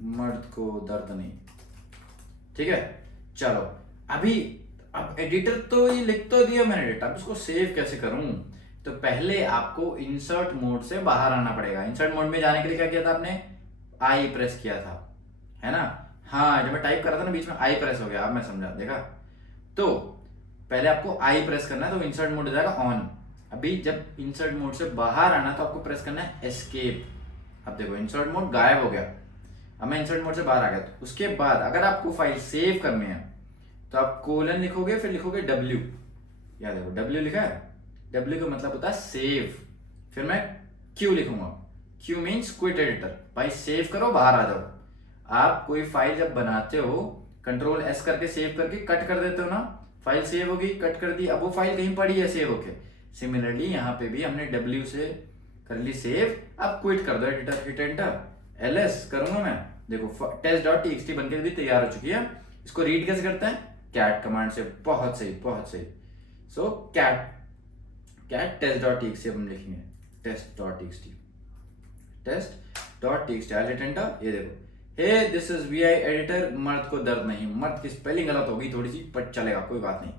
मर्द को दर्द नहीं। ठीक है, चलो अब एडिटर तो ये लिख तो दिया मैंने डेटा, अब इसको सेव कैसे करूं? तो पहले आपको इंसर्ट मोड से बाहर आना पड़ेगा। इंसर्ट मोड में जाने के लिए क्या किया था आपने? आई प्रेस किया था, है ना? हाँ, जब मैं टाइप कर रहा था ना बीच में आई प्रेस हो गया, अब मैं समझा, देखा। तो पहले आपको आई प्रेस करना है तो इंसर्ट मोड हो जाएगा ऑन। अभी जब इंसर्ट मोड से बाहर आना तो आपको प्रेस करना है एस्केप। अब देखो इंसर्ट मोड गायब हो गया, अब मैं इंसर्ट मोड से बाहर आ गया। तो उसके बाद अगर आपको फाइल सेव करनी है तो आप कोलन लिखोगे, फिर लिखोगे डब्ल्यू। याद देखो डब्ल्यू लिखा है, डब्ल्यू का मतलब होता है सेव। फिर मैं क्यू लिखूंगा, क्यू मीन्स क्विट एडिटर। भाई सेव करो, बाहर आ जाओ। आप कोई फाइल जब बनाते हो कंट्रोल एस करके सेव करके कट कर देते हो ना, फाइल सेव होगी, कट कर दी, अब वो फाइल कहीं पड़ी है सेव होके। सिमिलरली यहाँ पे भी हमने डब्ल्यू से कर ली सेव, अब क्विट कर दो एडिटर, हिट एंटर। एलएस करूंगा मैं, देखो test.txt बनके भी तैयार हो चुकी है। इसको रीड कैसे करते हैं, कैट कमांड से। बहुत सही, बहुत सही। सो कैट test.txt हम लिखेंगे, test.txt, test.txt, हिट एंटर। ये देखो, hey this is V I editor, मर्द को दर्द नहीं। मर्द की स्पेलिंग गलत होगी थोड़ी सी, पर चलेगा, कोई बात नहीं,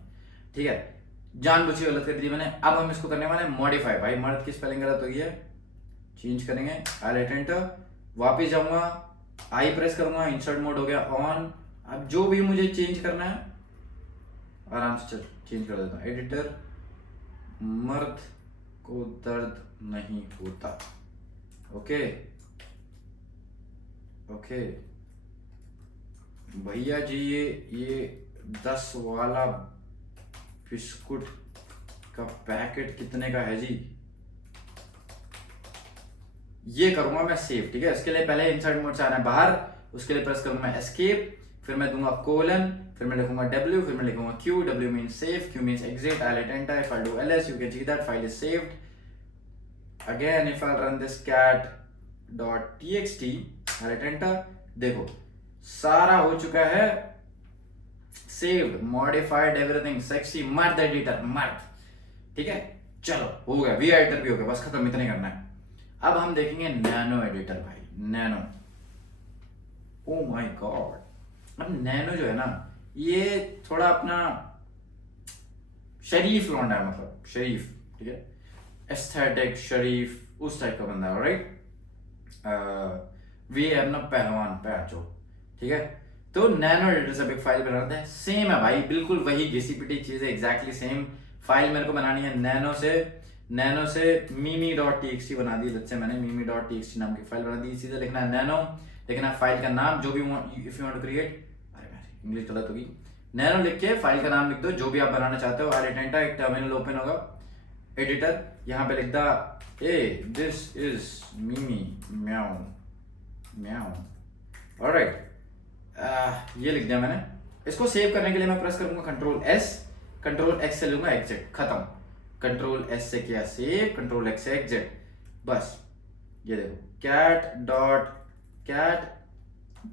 ठीक है। जानबूझ के गलत कर दी मैंने। अब हम इसको करने वाले हैं मॉडिफाई। भाई मर्द की स्पेलिंग गलत हो गई है, चेंज करेंगे, हिट एंटर। वापिस जाऊंगा, आई प्रेस करूंगा, इंसर्ट मोड हो गया ऑन। अब जो भी मुझे चेंज करना है आराम से चेंज कर देता हूं। एडिटर, मर्द को दर्द नहीं होता। ओके ओके भैया जी, ये 10 वाला बिस्कुट का पैकेट कितने का है जी? ये करूंगा मैं सेव, ठीक है। इसके लिए पहले इंसर्ट मोड से आना है बाहर, उसके लिए प्रेस करूंगा मैं एस्केप, फिर मैं दूंगा कोलन, फिर मैं लिखूंगा डब्ल्यू, फिर मैं लिखूंगा Q. W means save, Q means exit, I hit enter. If I do LS you can see that file is saved. Again if I run this cat.txt, I hit enter. देखो सारा हो चुका है saved, modified, everything sexy, मर्द editor, मर्द, ठीक है। चलो हो गया, वी एडिटर भी हो गया, बस खत्म, इतना ही करना है। अब हम देखेंगे नैनो एडिटर। भाई नैनो, ओ माय गॉड। अब नैनो जो है ना, ये थोड़ा अपना शरीफ लौंडा है, मतलब शरीफ, ठीक है, एस्थेटिक, शरीफ, उस टाइप का बंदा है, राइट। वी है अपना पहलवान, पैचो, ठीक है। तो नैनो एडिटर से एक फाइल बनाते हैं, सेम है भाई, बिल्कुल वही घिसी पिटी चीज है, एग्जैक्टली सेम। फाइल मेरे को बनानी है नैनो से mimi.txt बना दी। जैसे मैंने mimi.txt नाम की फाइल बना दी। सीधे लिखना है नैनो, लिखना है फाइल का नाम जो भी if you want to create, अरे इंग्लिश गलत होगी, नैनो लिख के फाइल का नाम लिख दो जो भी आप बनाना चाहते हो। और एटेंटा एक टर्मिनल ओपन होगा, एडिटर, यहाँ पे लिख दा ए दिस इज मिमी म्याऊ म्याऊ, ऑलराइट। ये लिख दिया मैंने। इसको सेव करने के लिए मैं प्रेस करूंगा कंट्रोल एक्स से लूंगा एग्जिट, खत्म। कंट्रोल एस से किया सेव, कंट्रोल एक्स से एग्जिट, बस। ये देखो कैट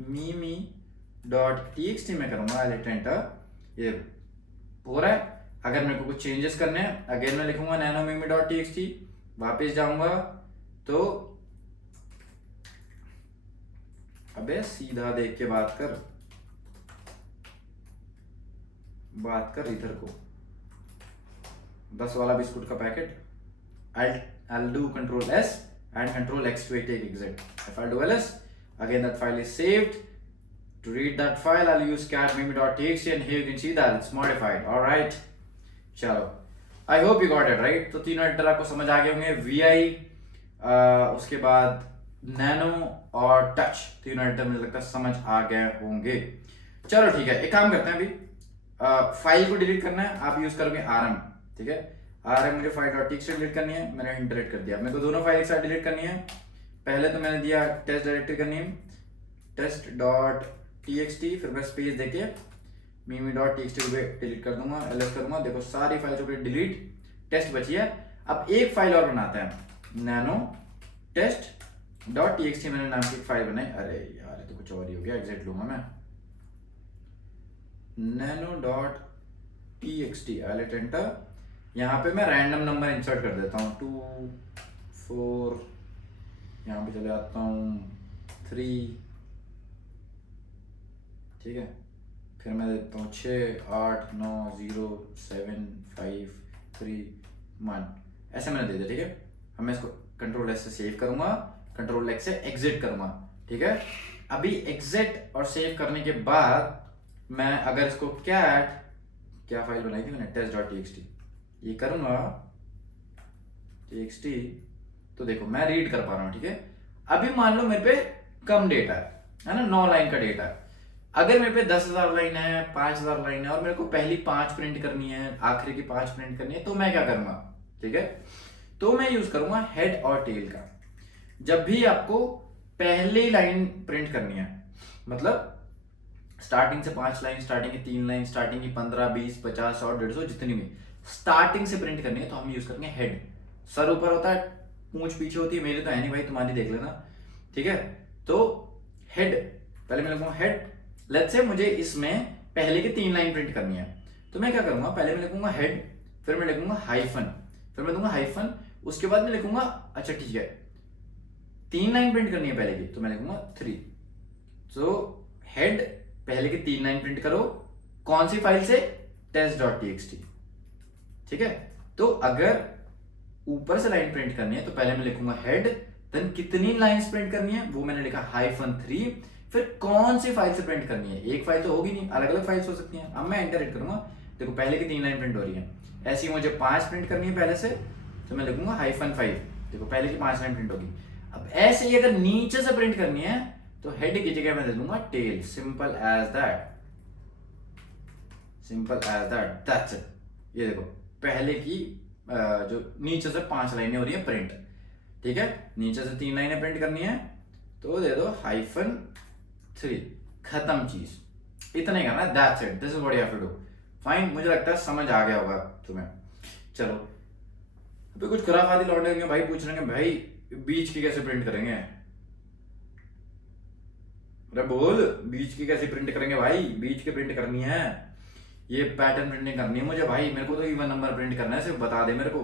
mimi.txt में करूंगा, आई हिट एंटर। ये हो रहा है। अगर मेरे को कुछ चेंजेस करने हैं, अगेन मैं लिखूंगा नैनो mimi.txt, वापस जाऊंगा तो, अबे सीधा देख के बात कर इधर को। 10 वाला बिस्कुट का packet, I'll do control S and control X to take exit. If I do ls, again that file is saved. To read that file, I'll use cat mimi.txt and here you can see that it's modified. Alright, चलो, I hope you got it right. तो तीनों editor आपको समझ आ गए होंगे, VI, उसके बाद nano और टच, तीनों एडिटर मुझे लगता है समझ आ गए होंगे। चलो ठीक है, एक काम करते हैं, अभी फाइल को डिलीट करना है, आप यूज करोगे rm, ठीक है। rm मुझे फाइल.txt डिलीट करनी है, मैंने डिलीट कर दिया। मेरे को दोनों फाइल एक साथ डिलीट करनी है। पहले तो मैंने दिया टेस्ट डायरेक्टरी का नेम test.txt, फिर मैं स्पेस देके mimi.txt को डिलीट कर दूंगा, ls करूंगा। देखो सारी फाइल को डिलीट, टेस्ट बची है। अब एक फाइल और बनाते हैं, नैनो test.txt मैंने नाम की फाइल बनाई। अरे यार तो कुछ और ही हो गया, एग्जिट लूंगा मैं। nano.txt, आई हिट एंटर। यहाँ पे मैं रैंडम नंबर इंसर्ट कर देता हूँ, 2 4, यहाँ पे चले आता हूँ 3, ठीक है। फिर मैं देता हूँ 6 8 9 0 7 5 3 1, ऐसे मैंने दे दिया, ठीक है। अब मैं इसको कंट्रोल एस से सेव करूंगा, कंट्रोल एक्स से एग्जिट करूंगा, ठीक है। अभी एग्जिट और सेव करने के बाद मैं अगर इसको कैट, क्या फाइल बनाई थी मैंने, test.txt, ये करूंगा txt, तो देखो मैं रीड कर पा रहा हूँ, ठीक है। अभी मान लो मेरे पे कम डेटा है ना, 9 लाइन का डेटा है। अगर मेरे पे 10,000 लाइन है, 5,000 लाइन है और मेरे को पहली 5 प्रिंट करनी है, आखिरी की 5 प्रिंट करनी है, तो मैं क्या करूंगा, ठीक है, तो मैं यूज करूंगा हेड और टेल का। जब भी आपको पहली लाइन प्रिंट करनी है, मतलब स्टार्टिंग से 5 लाइन, स्टार्टिंग की 3 लाइन, स्टार्टिंग की 15, 20, 50, 100, 150, जितनी भी स्टार्टिंग से प्रिंट करनी है, तो हम यूज करेंगे हेड। सर ऊपर होता है, पूंछ पीछे होती है, मेरे तो है नहीं भाई, तुम्हारी देख लेना, ठीक है। तो हेड, पहले मैं लिखूंगा हेड। लेट्स से मुझे इसमें पहले की 3 लाइन प्रिंट करनी है, तो मैं क्या करूंगा, पहले मैं लिखूंगा हेड, फिर मैं लिखूंगा हाइफन, फिर मैं दूंगा हाइफन, उसके बाद मैं लिखूंगा, अच्छा ठीक है 3 लाइन प्रिंट करनी है पहले की, तो मैं लिखूंगा 3। तो हेड, पहले की 3 लाइन प्रिंट करो, कौन सी फाइल से, test.txt, ठीक है। तो अगर ऊपर से लाइन प्रिंट करनी है तो पहले मैं लिखूंगा हेड, देन कितनी लाइंस प्रिंट करनी है वो मैंने लिखा -3, फिर कौन सी फाइल से प्रिंट करनी है, एक फाइल तो होगी नहीं, अलग अलग फाइल्स हो सकती हैं। अब मैं एंटर हिट करूंगा, देखो पहले की 3 लाइन प्रिंट हो रही है, ऐसी मुझे 5 प्रिंट करनी है पहले से, तो मैं लिखूंगा -5, देखो पहले की 5 लाइन प्रिंट होगी। अब ऐसे ही अगर नीचे से प्रिंट करनी है तो हेड की जगह मैं दे दूंगा tail, simple as that, simple as that, that's it. ये देखो पहले की जो नीचे से 5 लाइनें हो रही है प्रिंट, ठीक है, नीचे से 3 लाइनें प्रिंट करनी है तो दे दो -3, खत्म चीज, इतना ही करना है, that's it, this is what you have to do. Fine, मुझे लगता है समझ आ गया होगा तुम्हें। चलो अभी कुछ खुराफाती लौटे होंगे भाई, पूछ रहे हैं भाई बीच की कैसे प्रिंट करेंगे, अरे बोल बीच की कैसे प्रिंट करेंगे भाई, बीच की प्रिंट करनी है, ये पैटर्न प्रिंटिंग करनी है मुझे भाई, मेरे को तो इवन नंबर प्रिंट करना है, सिर्फ बता दे मेरे को,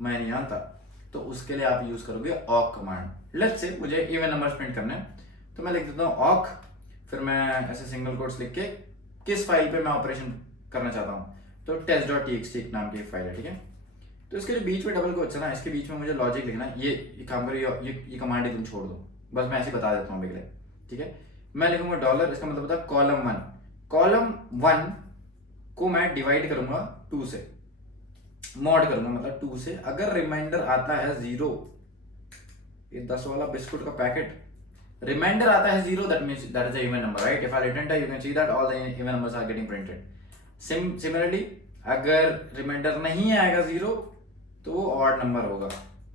मैं नहीं जानता। तो उसके लिए आप यूज करोगे ऑक कमांड। लेट्स से मुझे इवन नंबर्स प्रिंट करने हैं, तो मैं लिख देता हूँ ऑक, फिर मैं ऐसे सिंगल कोट्स लिख के किस फाइल पे मैं ऑपरेशन करना चाहता हूँ, तो test.txt एक नाम की एक फाइल है, ठीक है। तो इसके लिए बीच में डबल कोट्स है ना, इसके बीच में मुझे लॉजिक लिखना है, ये काम करो, ये कमांड ही तुम छोड़ दो, बस मैं ऐसे बता देता हूँ अभी, ठीक है। मैं लिखूंगा $, इसका मतलब होता है कॉलम 1 को मैं डिवाइड करूंगा 2 से, मॉड करूंगा मतलब 2 से। अगर रिमाइंडर आता है 0, ये 10 वाला बिस्कुट का पैकेट, रिमाइंडर आता है 0, that means that is a even number, right. If I return type, you can see that all the even numbers are getting printed. Similarly अगर रिमाइंडर नहीं आएगा 0 तो वो ऑड नंबर होगा।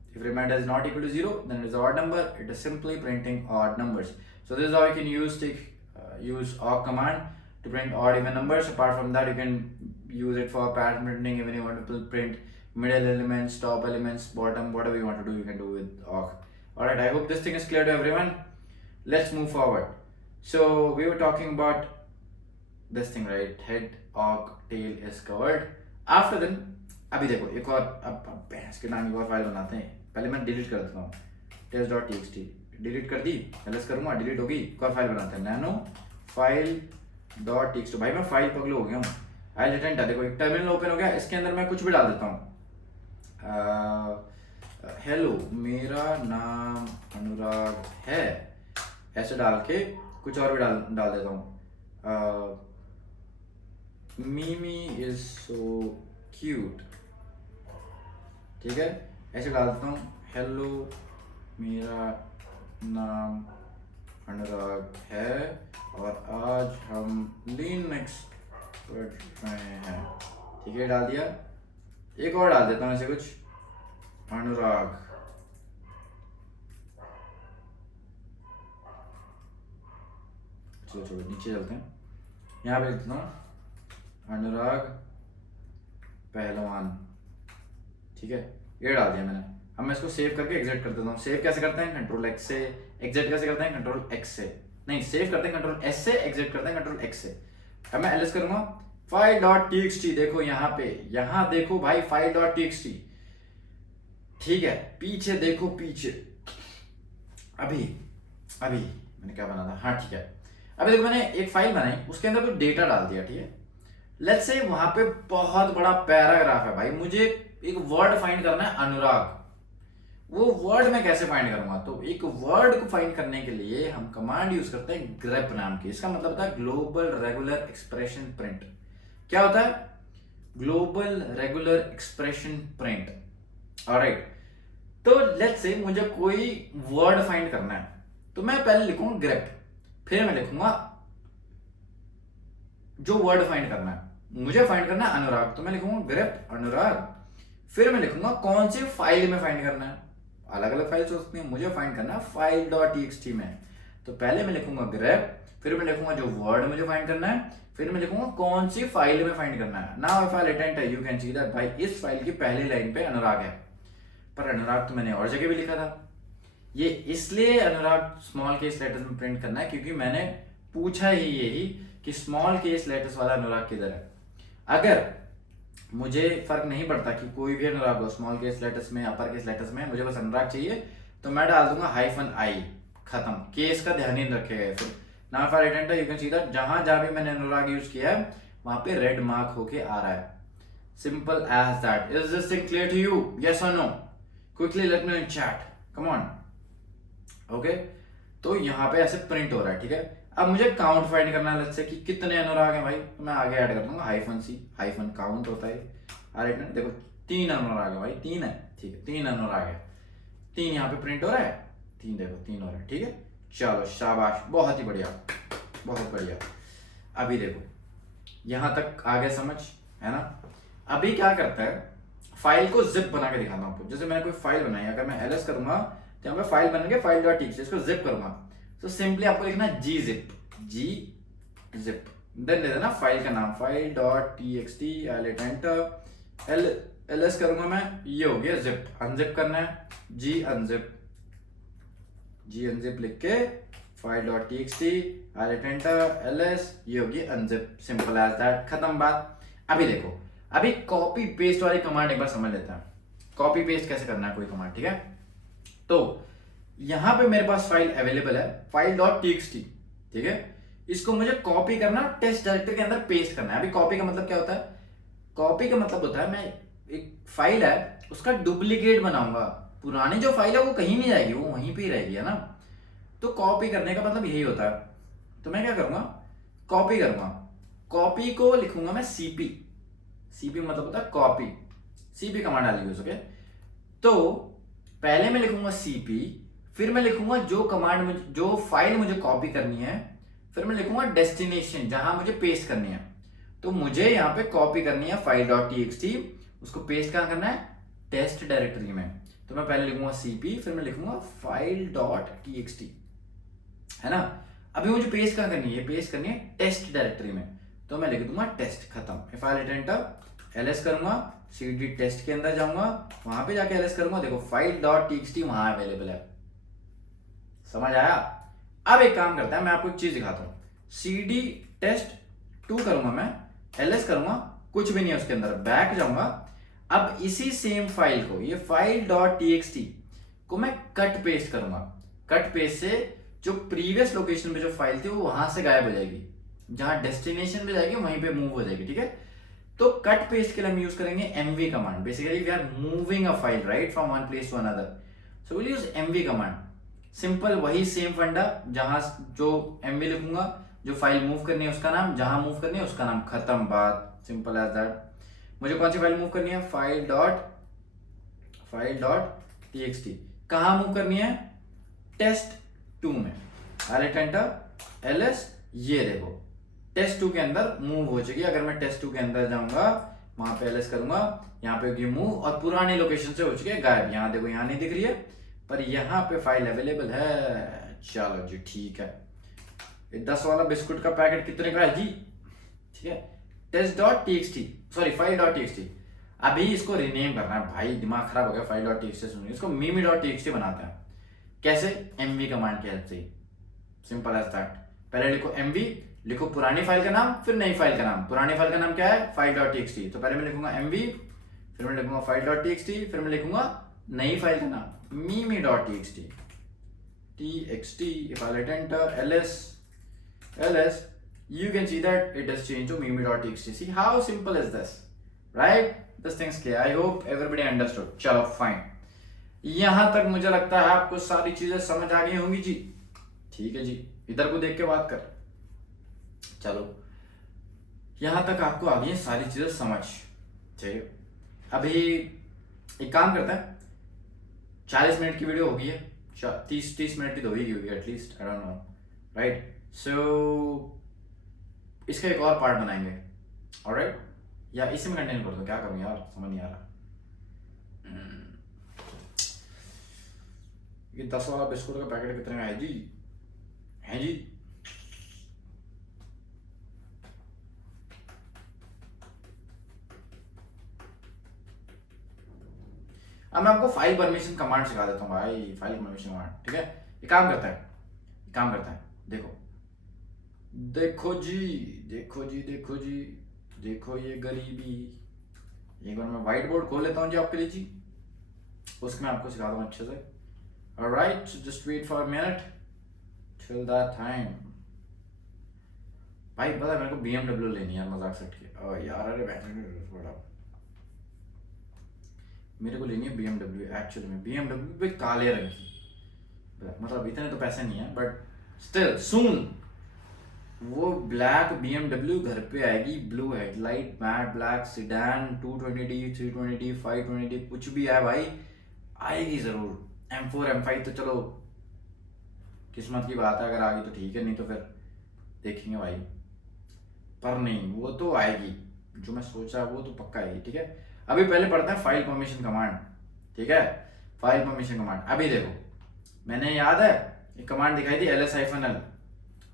If remainder is not equal to 0, then it is an odd number. It is simply printing odd numbers. So this is how you can use awk command to print odd even numbers. Apart from that, you can use it for pattern printing. Even you want to print middle elements, top elements, bottom, whatever you want to do, you can do with awk. Alright, I hope this thing is clear to everyone. Let's move forward. So we were talking about this thing, right? Head, awk, tail is covered. After then, अभी देखो एक और, अब भैंस के नाम एक और फाइल बनाते हैं। पहले मैं डिलीट कर देता हूँ, test.txt डिलीट कर दी, एलएस करूंगा, डिलीट होगी, एक और फाइल बनाते हैं, नैनो फाइल.txt। भाई मैं फाइल पगलू हो गया हूँ। आई रिटर्न, देखो एक टर्मिनल ओपन हो गया, इसके अंदर मैं कुछ भी डाल देता हूँ, हेलो मेरा नाम अनुराग है, ऐसे डाल के कुछ और भी डाल देता हूँ, मीमी इज सो क्यूट, ठीक है, ऐसे डाल देता हूँ, हेलो मेरा नाम अनुराग है और आज हम लिनक्स पढ़ रहे हैं, ठीक है, डाल दिया। एक और डाल देता हूँ ऐसे कुछ, अनुराग, चलो चलो नीचे चलते हैं, यहाँ पे लिखता हूँ अनुराग पहलवान, ठीक है, ये डाल दिया मैंने। अब मैं इसको सेव करके एग्जिट कर देता हूँ। सेव कैसे करते हैं, Ctrl+X से, एग्जिट कैसे करते हैं, Ctrl+X से, नहीं सेव करते हैं Ctrl+S से, एग्जिट करते हैं Ctrl+X से। अब मैं एलएस करूंगा, file.txt, देखो यहाँ पे, यहाँ देखो भाई file.txt, ठीक है, पीछे देखो पीछे, अभी मैंने क्या बना था, हाँ ठीक है, अभी देखो मैंने एक फाइल बनाई, उसके अंदर कुछ डेटा डाल दिया, ठीक है। लेट्स से वहां पे बहुत बड़ा पैराग्राफ है भाई, मुझे एक वर्ड फाइंड करना है अनुराग, वो वर्ड मैं कैसे फाइंड करूंगा? तो एक वर्ड को फाइंड करने के लिए हम कमांड यूज करते हैं ग्रेप नाम की। इसका मतलब होता है ग्लोबल रेगुलर एक्सप्रेशन प्रिंट। क्या होता है? Global regular expression print. Alright, तो लेट्स से मुझे कोई वर्ड फाइंड करना है, तो मैं पहले लिखूंगा ग्रेप, फिर मैं लिखूंगा जो वर्ड फाइंड करना है। मुझे फाइंड करना है अनुराग, तो मैं लिखूंगा ग्रेप अनुराग। फिर मैं लिखूंगा कौन सी फाइल में फाइंड करना है। अलग अलग फाइल्स हो सकती हैं, मुझे फाइंड करना है फाइल डॉट टीएक्सटी में। तो पहले मैं लिखूंगा ग्रेप, फिर मैं लिखूंगा जो वर्ड मुझे फाइंड करना है, फिर मैं लिखूंगा कौन सी फाइल में फाइंड करना है। Now if I hit enter you can see that भाई इस फाइल की पहली लाइन पे अनुराग है, पर अनुराग तो मैंने और जगह भी लिखा था। ये इसलिए अनुराग स्मॉल केस लेटर्स में प्रिंट करना है क्योंकि मैंने पूछा ही यही कि स्मॉल केस लेटर्स वाला अनुराग किधर है। अगर मुझे फर्क नहीं पड़ता कि कोई भी अनुराग हो, स्मॉल केस लेटर्स में अपर केस लेटर्स में, मुझे बस अनुराग चाहिए, तो मैं डाल दूंगा -i, खत्म। केस का ध्यान ही रखेगा। फिर now for at enter you can see that जहां जहां भी मैंने अनुराग यूज किया है वहां पे रेड मार्क होके आ रहा है। Simple as that. Is this thing clear to you? Yes और no? Quickly let me know in chat, come on. Okay, तो यहाँ पे ऐसे प्रिंट हो रहा है, ठीक है। अब मुझे काउंट फाइंड करना है, लेट्स से कि कितने अनुराग हैं भाई, तो मैं आगे ऐड कर दूंगा -c, काउंट होता है। राइट, देखो 3 अनुराग है भाई, 3 है, ठीक है, 3 अनुराग है, 3 यहाँ पे प्रिंट हो रहा है, 3 देखो 3 हो रहा है, ठीक है। चलो शाबाश, बहुत ही बढ़िया, बहुत बढ़िया। अभी देखो यहां तक आगे समझ है ना। अभी क्या करता है, फाइल को जिप बना के दिखाता हूं आपको। जैसे मैंने कोई फाइल बनाई, अगर मैं ls करूंगा तो यहाँ पे फाइल बन गया फाइल डॉट टीएक्सटी, इसको जिप करूंगा तो सिंपली आपको लिखना है gzip, देन दे देना फाइल का नाम file dot TXT, I let enter, ls करूंगा मैं, ये हो गया जिप। अनजिप करना है g अनजिप लिख के file dot TXT, I let enter, ls, ये होगी अनजिप। सिंपल एज दैट, खत्म बात। अभी देखो, अभी कॉपी पेस्ट वाली कमांड एक बार समझ लेते हैं। कॉपी पेस्ट कैसे करना है कोई कमांड, ठीक है। तो यहां पे मेरे पास फाइल अवेलेबल है फाइल डॉट टीएक्सटी, ठीक है। इसको मुझे कॉपी करना, टेस्ट डायरेक्टरी के अंदर पेस्ट करना है। अभी कॉपी का मतलब क्या होता है? कॉपी का मतलब होता है मैं एक फाइल है उसका डुप्लीकेट बनाऊंगा। पुरानी जो फाइल है वो कहीं नहीं जाएगी, वो वहीं पे ही रहेगी, है ना। तो कॉपी करने का मतलब यही होता है। तो मैं क्या करूंगा, कॉपी करूंगा। कॉपी को लिखूंगा मैं सीपी मतलब होता है कॉपी, सीपी कमांड डाली यूज, ओके। तो पहले मैं लिखूंगा सीपी, फिर मैं लिखूंगा जो कमांड जो फाइल मुझे कॉपी करनी है, फिर मैं लिखूंगा डेस्टिनेशन जहां मुझे पेस्ट करनी है। तो मुझे यहाँ पे कॉपी करनी है फाइल डॉट टीएक्सटी, उसको पेस्ट कहां करना है? टेस्ट डायरेक्टरी में। तो मैं पहले लिखूंगा सीपी, फिर मैं लिखूंगा फाइल डॉट टीएक्सटी, है ना। अभी मुझे पेस्ट कहां करनी है? पेस्ट करनी है टेस्ट डायरेक्टरी में, तो मैं लिख दूंगा टेस्ट, खत्म। If I hit enter, ls करूंगा, cd टेस्ट के अंदर जाऊंगा, वहां पे जाके ls करूंगा, देखो फाइल डॉट टीएक्सटी वहां अवेलेबल है। समझ आया? अब एक काम करता है, मैं आपको एक चीज दिखाता हूं। cd टेस्ट 2 करूंगा मैं, ls करूंगा, कुछ भी नहीं है उसके अंदर, बैक जाऊंगा। अब इसी सेम फाइल को, ये फाइल डॉट टीएक्सटी को मैं कट पेस्ट करूंगा। कट पेस्ट से जो प्रीवियस लोकेशन पे जो फाइल थी वो वहां से गायब हो जाएगी, जहां डेस्टिनेशन पे जाएगी वहीं पे मूव हो जाएगी, ठीक है। तो कट पेस्ट के लिए हम यूज करेंगे mv कमांड। Basically we are moving a file right from one place to another, so will use mv command. Simple वही सेम फंडा, जहां जो mv लिखूंगा, जो फाइल मूव करनी है उसका नाम, जहां मूव करनी है उसका नाम, खत्म बात। Simple as that. मुझे कौन सी फाइल मूव करनी है? File dot TXT. कहां मूव करनी है? टेस्ट 2 में। आई हिट एंटर, ls, ये देखो टेस्ट 2 के अंदर मूव हो चुकी है। अगर मैं टेस्ट 2 के अंदर जाऊंगा, वहां पे ls करूंगा, यहाँ पे होगी मूव, और पुरानी लोकेशन से हो चुकी है गायब। यहाँ देखो, यहाँ नहीं दिख रही है, पर यहाँ पे फाइल अवेलेबल है। चलो जी, ठीक है। 10 वाला बिस्कुट का पैकेट कितने का है जी? ठीक है, test dot TXT, sorry file dot TXT. अभी इसको रिनेम करना है भाई, दिमाग खराब हो गया। फाइल डॉट टीएक्सटी सुनिए, इसको मीमी डॉट टीएक्सटी बनाते हैं। कैसे? mv कमांड की हेल्प से। Simple as that. पहले लिखो mv, लिखो पुरानी फाइल का नाम, फिर नई फाइल का नाम। पुरानी फाइल का नाम क्या है? File dot TXT. तो पहले मैं लिखूंगा mv, फिर मैं लिखूंगा फाइल डॉट टीएक्सटी, फिर मैं लिखूंगा नई फाइल का नाम Mimi dot TXT. If I hit enter, ls, you can see that it has changed to mimi.txt. See how simple is this, right? This thing's clear. I hope everybody understood. Chalo, fine. यहां तक मुझे लगता है आपको सारी चीजें समझ आ गई होंगी जी। ठीक है जी, इधर को देख के बात कर। चलो, यहां तक आपको आ गई है सारी चीजें समझ। ठीक है, अभी एक काम करते हैं, 40 मिनट की वीडियो होगी है, 30 मिनट की तो होगी at least, I don't know, right. So इसका एक और पार्ट बनाएंगे, ऑलराइट, या इसी में कंटिन्यू कर दो, क्या करूं यार, समझ नहीं आ रहा। ये 10 वाला बिस्कुट का पैकेट कितने का है जी? है जी, अब मैं आपको फाइल परमिशन कमांड सिखा देता हूँ भाई, फाइल परमिशन कमांड। ठीक है, ये काम करता है, देखो देखो जी, देखो जी, देखो जी, देखो ये गरीबी। एक बार मैं व्हाइट बोर्ड खोल लेता हूँ जी आपके लिए जी, उसमें आपको सिखा दूँ अच्छे से। Alright, just wait for minute till that time. भाई पता है मेरे को BMW लेनी है, मजाक सेट के यार, अरे बड़ा मेरे को लेनी है BMW, एक्चुअली में BMW पे काले रंग की, मतलब इतने तो पैसे नहीं है बट स्टिल सून वो ब्लैक BMW घर पे आएगी, blue headlight, matte black sedan, 220D, 320D, 520D, कुछ भी है भाई, आएगी जरूर। M4 M5 तो चलो किस्मत की बात है, अगर आ गई तो ठीक है, नहीं तो फिर देखेंगे भाई, पर नहीं वो तो आएगी, जो मैं सोचा वो तो पक्का आएगी। ठीक है, अभी पहले पढ़ते हैं फाइल परमिशन कमांड। ठीक है, फाइल परमिशन कमांड, अभी देखो मैंने याद है एक कमांड दिखाई थी ls-l,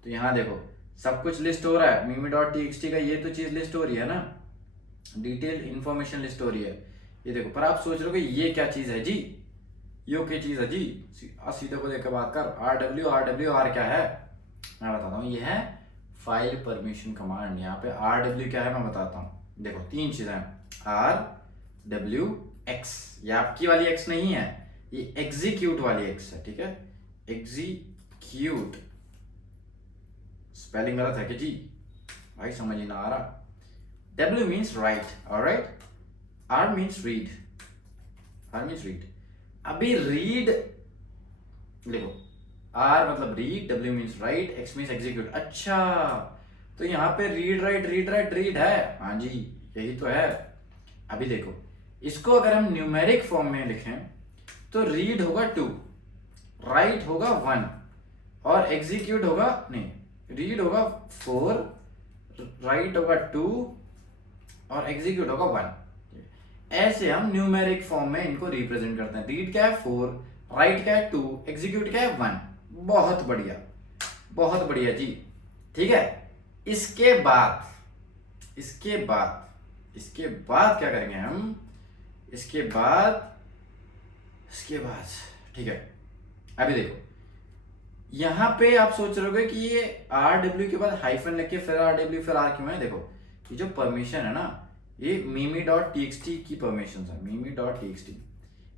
तो यहाँ देखो सब कुछ लिस्ट हो रहा है, mimi.txt का ये तो चीज लिस्ट हो रही है ना, डिटेल इंफॉर्मेशन लिस्ट हो रही है, ये देखो। पर आप सोच रहे हो कि ये क्या चीज है जी, ये क्या चीज है जी, सीधे को देख के बात कर। RWR क्या है मैं बताता हूँ, ये है फाइल परमिशन कमांड। यहाँ पे RW क्या है मैं बताता हूँ, देखो 3 चीजें RWX, ये आपकी वाली X नहीं है, ये एग्जीक्यूट वाली X है। ठीक है, एग्जीक्यूट, स्पेलिंग गलत है कि जी भाई, समझ ही ना आ रहा। W means right, alright, R means read, अभी रीड देखो, R मतलब read, W means right, X means execute. अच्छा, तो यहाँ पे रीड राइट है, हाँ जी यही तो है। अभी देखो इसको अगर हम न्यूमेरिक फॉर्म में लिखें तो रीड होगा 2, राइट होगा 1 और एग्जीक्यूट होगा, नहीं, रीड होगा 4, राइट होगा 2 और एग्जीक्यूट होगा 1। ऐसे हम न्यूमेरिक फॉर्म में इनको रिप्रेजेंट करते हैं। रीड क्या है 4, राइट क्या है 2, एग्जीक्यूट क्या है 1। बहुत बढ़िया, बहुत बढ़िया जी। ठीक है, इसके बाद क्या करेंगे हम, इसके बाद ठीक है, अभी देखो यहां पे आप सोच रहे होगे कि ये RW के बाद हाइफन लेके फिर RW फिर R क्यों है। देखो ये जो परमिशन है ना, ये mimi.txt की परमिशन है, mimi.txt।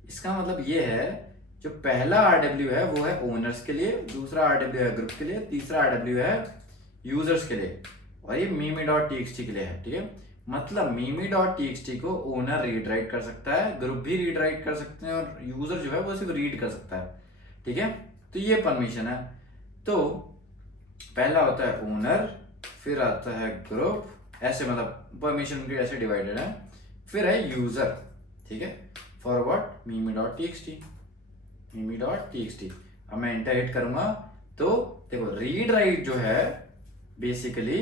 इसका मतलब ये है जो पहला RW है वो है ओनर्स के लिए, दूसरा RW है ग्रुप के लिए, तीसरा RW है यूजर्स के लिए, और ये mimi.txt के लिए है। ठीक है, मतलब mimi.txt को ओनर रीड राइट कर सकता है, ग्रुप भी रीड राइट कर सकते हैं, और यूजर जो है वो सिर्फ रीड कर सकता है। ठीक है, तो ये परमिशन है। तो पहला होता है ओनर, फिर आता है ग्रुप, ऐसे मतलब परमिशन उनके ऐसे डिवाइडेड है, फिर है यूजर। ठीक है, फॉर व्हाट, mimi.txt। अब मैं एंटर हिट करूंगा तो देखो रीड राइट जो है बेसिकली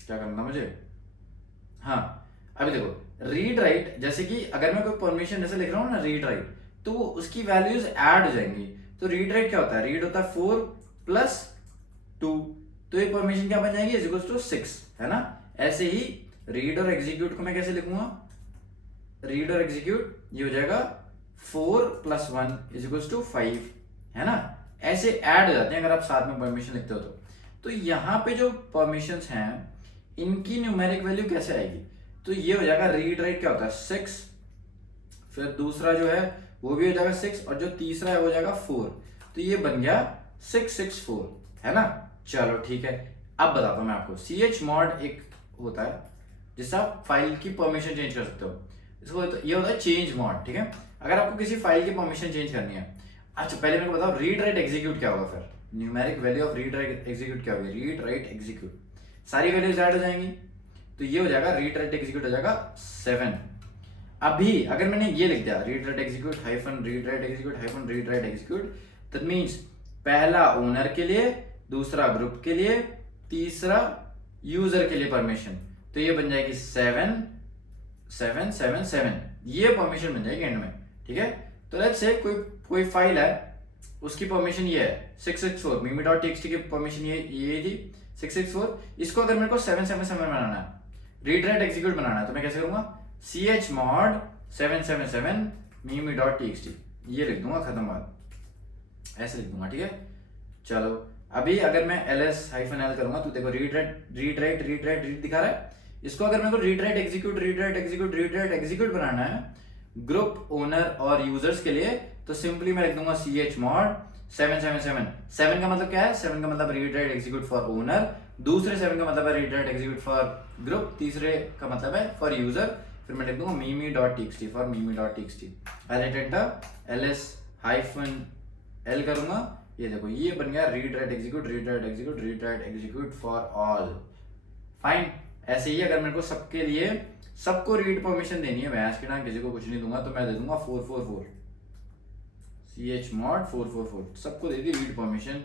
क्या करना मुझे, हाँ अभी देखो रीड राइट, जैसे कि अगर मैं कोई परमिशन जैसे लिख रहा हूँ ना रीड राइट, तो उसकी वैल्यूज ऐड हो जाएंगी। तो रीड राइट क्या होता है, रीड होता है 4 + 2, तो ये परमिशन क्या बन जाएगी, इज इक्वल्स टू 6, है ना। ऐसे ही रीड और एग्जीक्यूट को मैं कैसे लिखूंगा, रीड और एग्जीक्यूट ये हो जाएगा 4 + 1 इज इक्वल्स टू 5, है ना। ऐसे ऐड हो जाते हैं अगर आप साथ में परमिशन लिखते हो तो यहाँ पे जो परमिशंस हैं इनकी न्यूमेरिक वैल्यू कैसे आएगी, तो ये हो जाएगा रीड राइट क्या होता है 6, फिर दूसरा जो है वो भी हो जाएगा 6, और जो तीसरा है वो हो जाएगा 4, तो ये बन गया 664, है ना। चलो ठीक है, अब बताता हूं मैं आपको, chmod एक होता है जिससे आप फाइल की परमिशन चेंज कर सकते हो, इसको ये होता है चेंज मॉड। ठीक है, अगर आपको किसी फाइल की परमिशन चेंज करनी है, अच्छा पहले मेरे को बताओ रीड राइट एग्जीक्यूट क्या होगा। फिर numeric value of read write execute क्या होगी, रीड राइट एग्जीक्यूट, सारी वैल्यूज ऐड हो जाएंगी, तो ये हो जाएगा रीड राइट एग्जीक्यूट हो जाएगा 7। अभी अगर मैंने ये लिख दिया read write execute hyphen read write execute hyphen read write execute, that means पहला ओनर के लिए, दूसरा ग्रुप के लिए, तीसरा यूजर के लिए परमिशन, तो ये बन जाएगी 7 7 7 7, ये परमिशन बन जाएगी एंड में। ठीक है, तो लेट्स से कोई फाइल है, उसकी परमिशन ये है 664, mimi.txt की परमिशन ये थी 664, इसको अगर मेरे को 777 बनाना है, रीड राइट एग्जीक्यूट बनाना है, तो मैं कैसे करूंगा, chmod 777 mimi.txt, ये लिख दूंगा, खत्म बात, ऐसे लिख दूंगा। ठीक है, चलो अभी अगर मैं ls-l करूंगा तो देखो रीड राइट दिखा रहा है, इसको अगर मेरे को रीड राइट एग्जीक्यूट बनाना है ग्रुप ओनर और यूजर्स के लिए, तो सिंपली मैं लिख दूंगा chmod 777। 7 का मतलब क्या है, 7 का मतलब read write execute for owner, दूसरे 7 का मतलब है read write execute for group, तीसरे का मतलब है फॉर यूजर, फिर मैं लिख दूंगा mimi.txt फॉर mimi.txt, ls-l करूंगा, ये देखो ये बन गया read write execute for all. Fine, ऐसे ही अगर मेरे को सबके लिए सबको रीड परमिशन देनी है, मैं के नाम किसी को कुछ नहीं दूंगा, तो मैं दे दूंगा 444 chmod 444, सबको दे दी रीड परमिशन,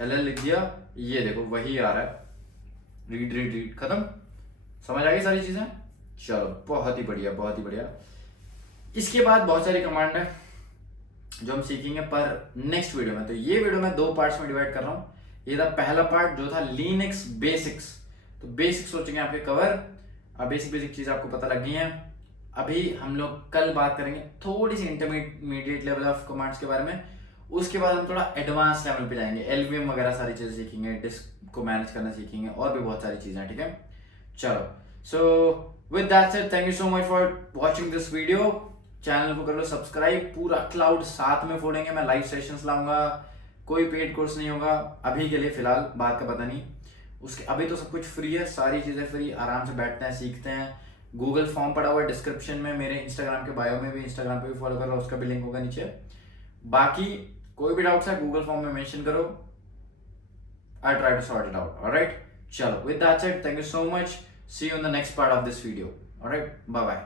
ll लिख दिया, ये देखो वही आ रहा है, रीड खत्म। समझ आ गई सारी चीजें, चलो बहुत ही बढ़िया। इसके बाद बहुत सारी कमांड है जो हम सीखेंगे पर नेक्स्ट वीडियो में, तो ये वीडियो मैं 2 पार्ट्स में डिवाइड कर रहा हूँ। ये था पहला पार्ट जो था लिनक्स बेसिक्स, तो बेसिक्स हो चुके हैं आपके कवर, अब बेसिक चीज आपको पता लग गई है। अभी हम लोग कल बात करेंगे थोड़ी सी इंटरमीडिएट लेवल ऑफ कमांड्स के बारे में, उसके बाद हम थोड़ा एडवांस लेवल पे जाएंगे, एलवीएम वगैरह सारी चीजें सीखेंगे, डिस्क को मैनेज करना सीखेंगे, और भी बहुत सारी चीजें। ठीक है, चलो, so with that said thank you so much for watching this video. Channel को कर लो सब्सक्राइब, पूरा क्लाउड साथ में फोड़ेंगे, मैं लाइव सेशंस लाऊंगा, कोई पेड कोर्स नहीं होगा अभी के लिए, फिलहाल बात का पता नहीं, उसके अभी तो सब कुछ फ्री है, सारी चीजें फ्री, आराम से बैठते हैं सीखते हैं। गूगल फॉर्म पड़ा हुआ है डिस्क्रिप्शन में, मेरे इंस्टाग्राम के बायो में भी, इंस्टाग्राम पे भी फॉलो कर लो, उसका भी लिंक होगा नीचे। बाकी कोई भी डाउट्स है गूगल फॉर्म में मेंशन करो, I try to sort it out. Alright, चलो with that said thank you so much, see you in the next part of this video. Alright, bye bye.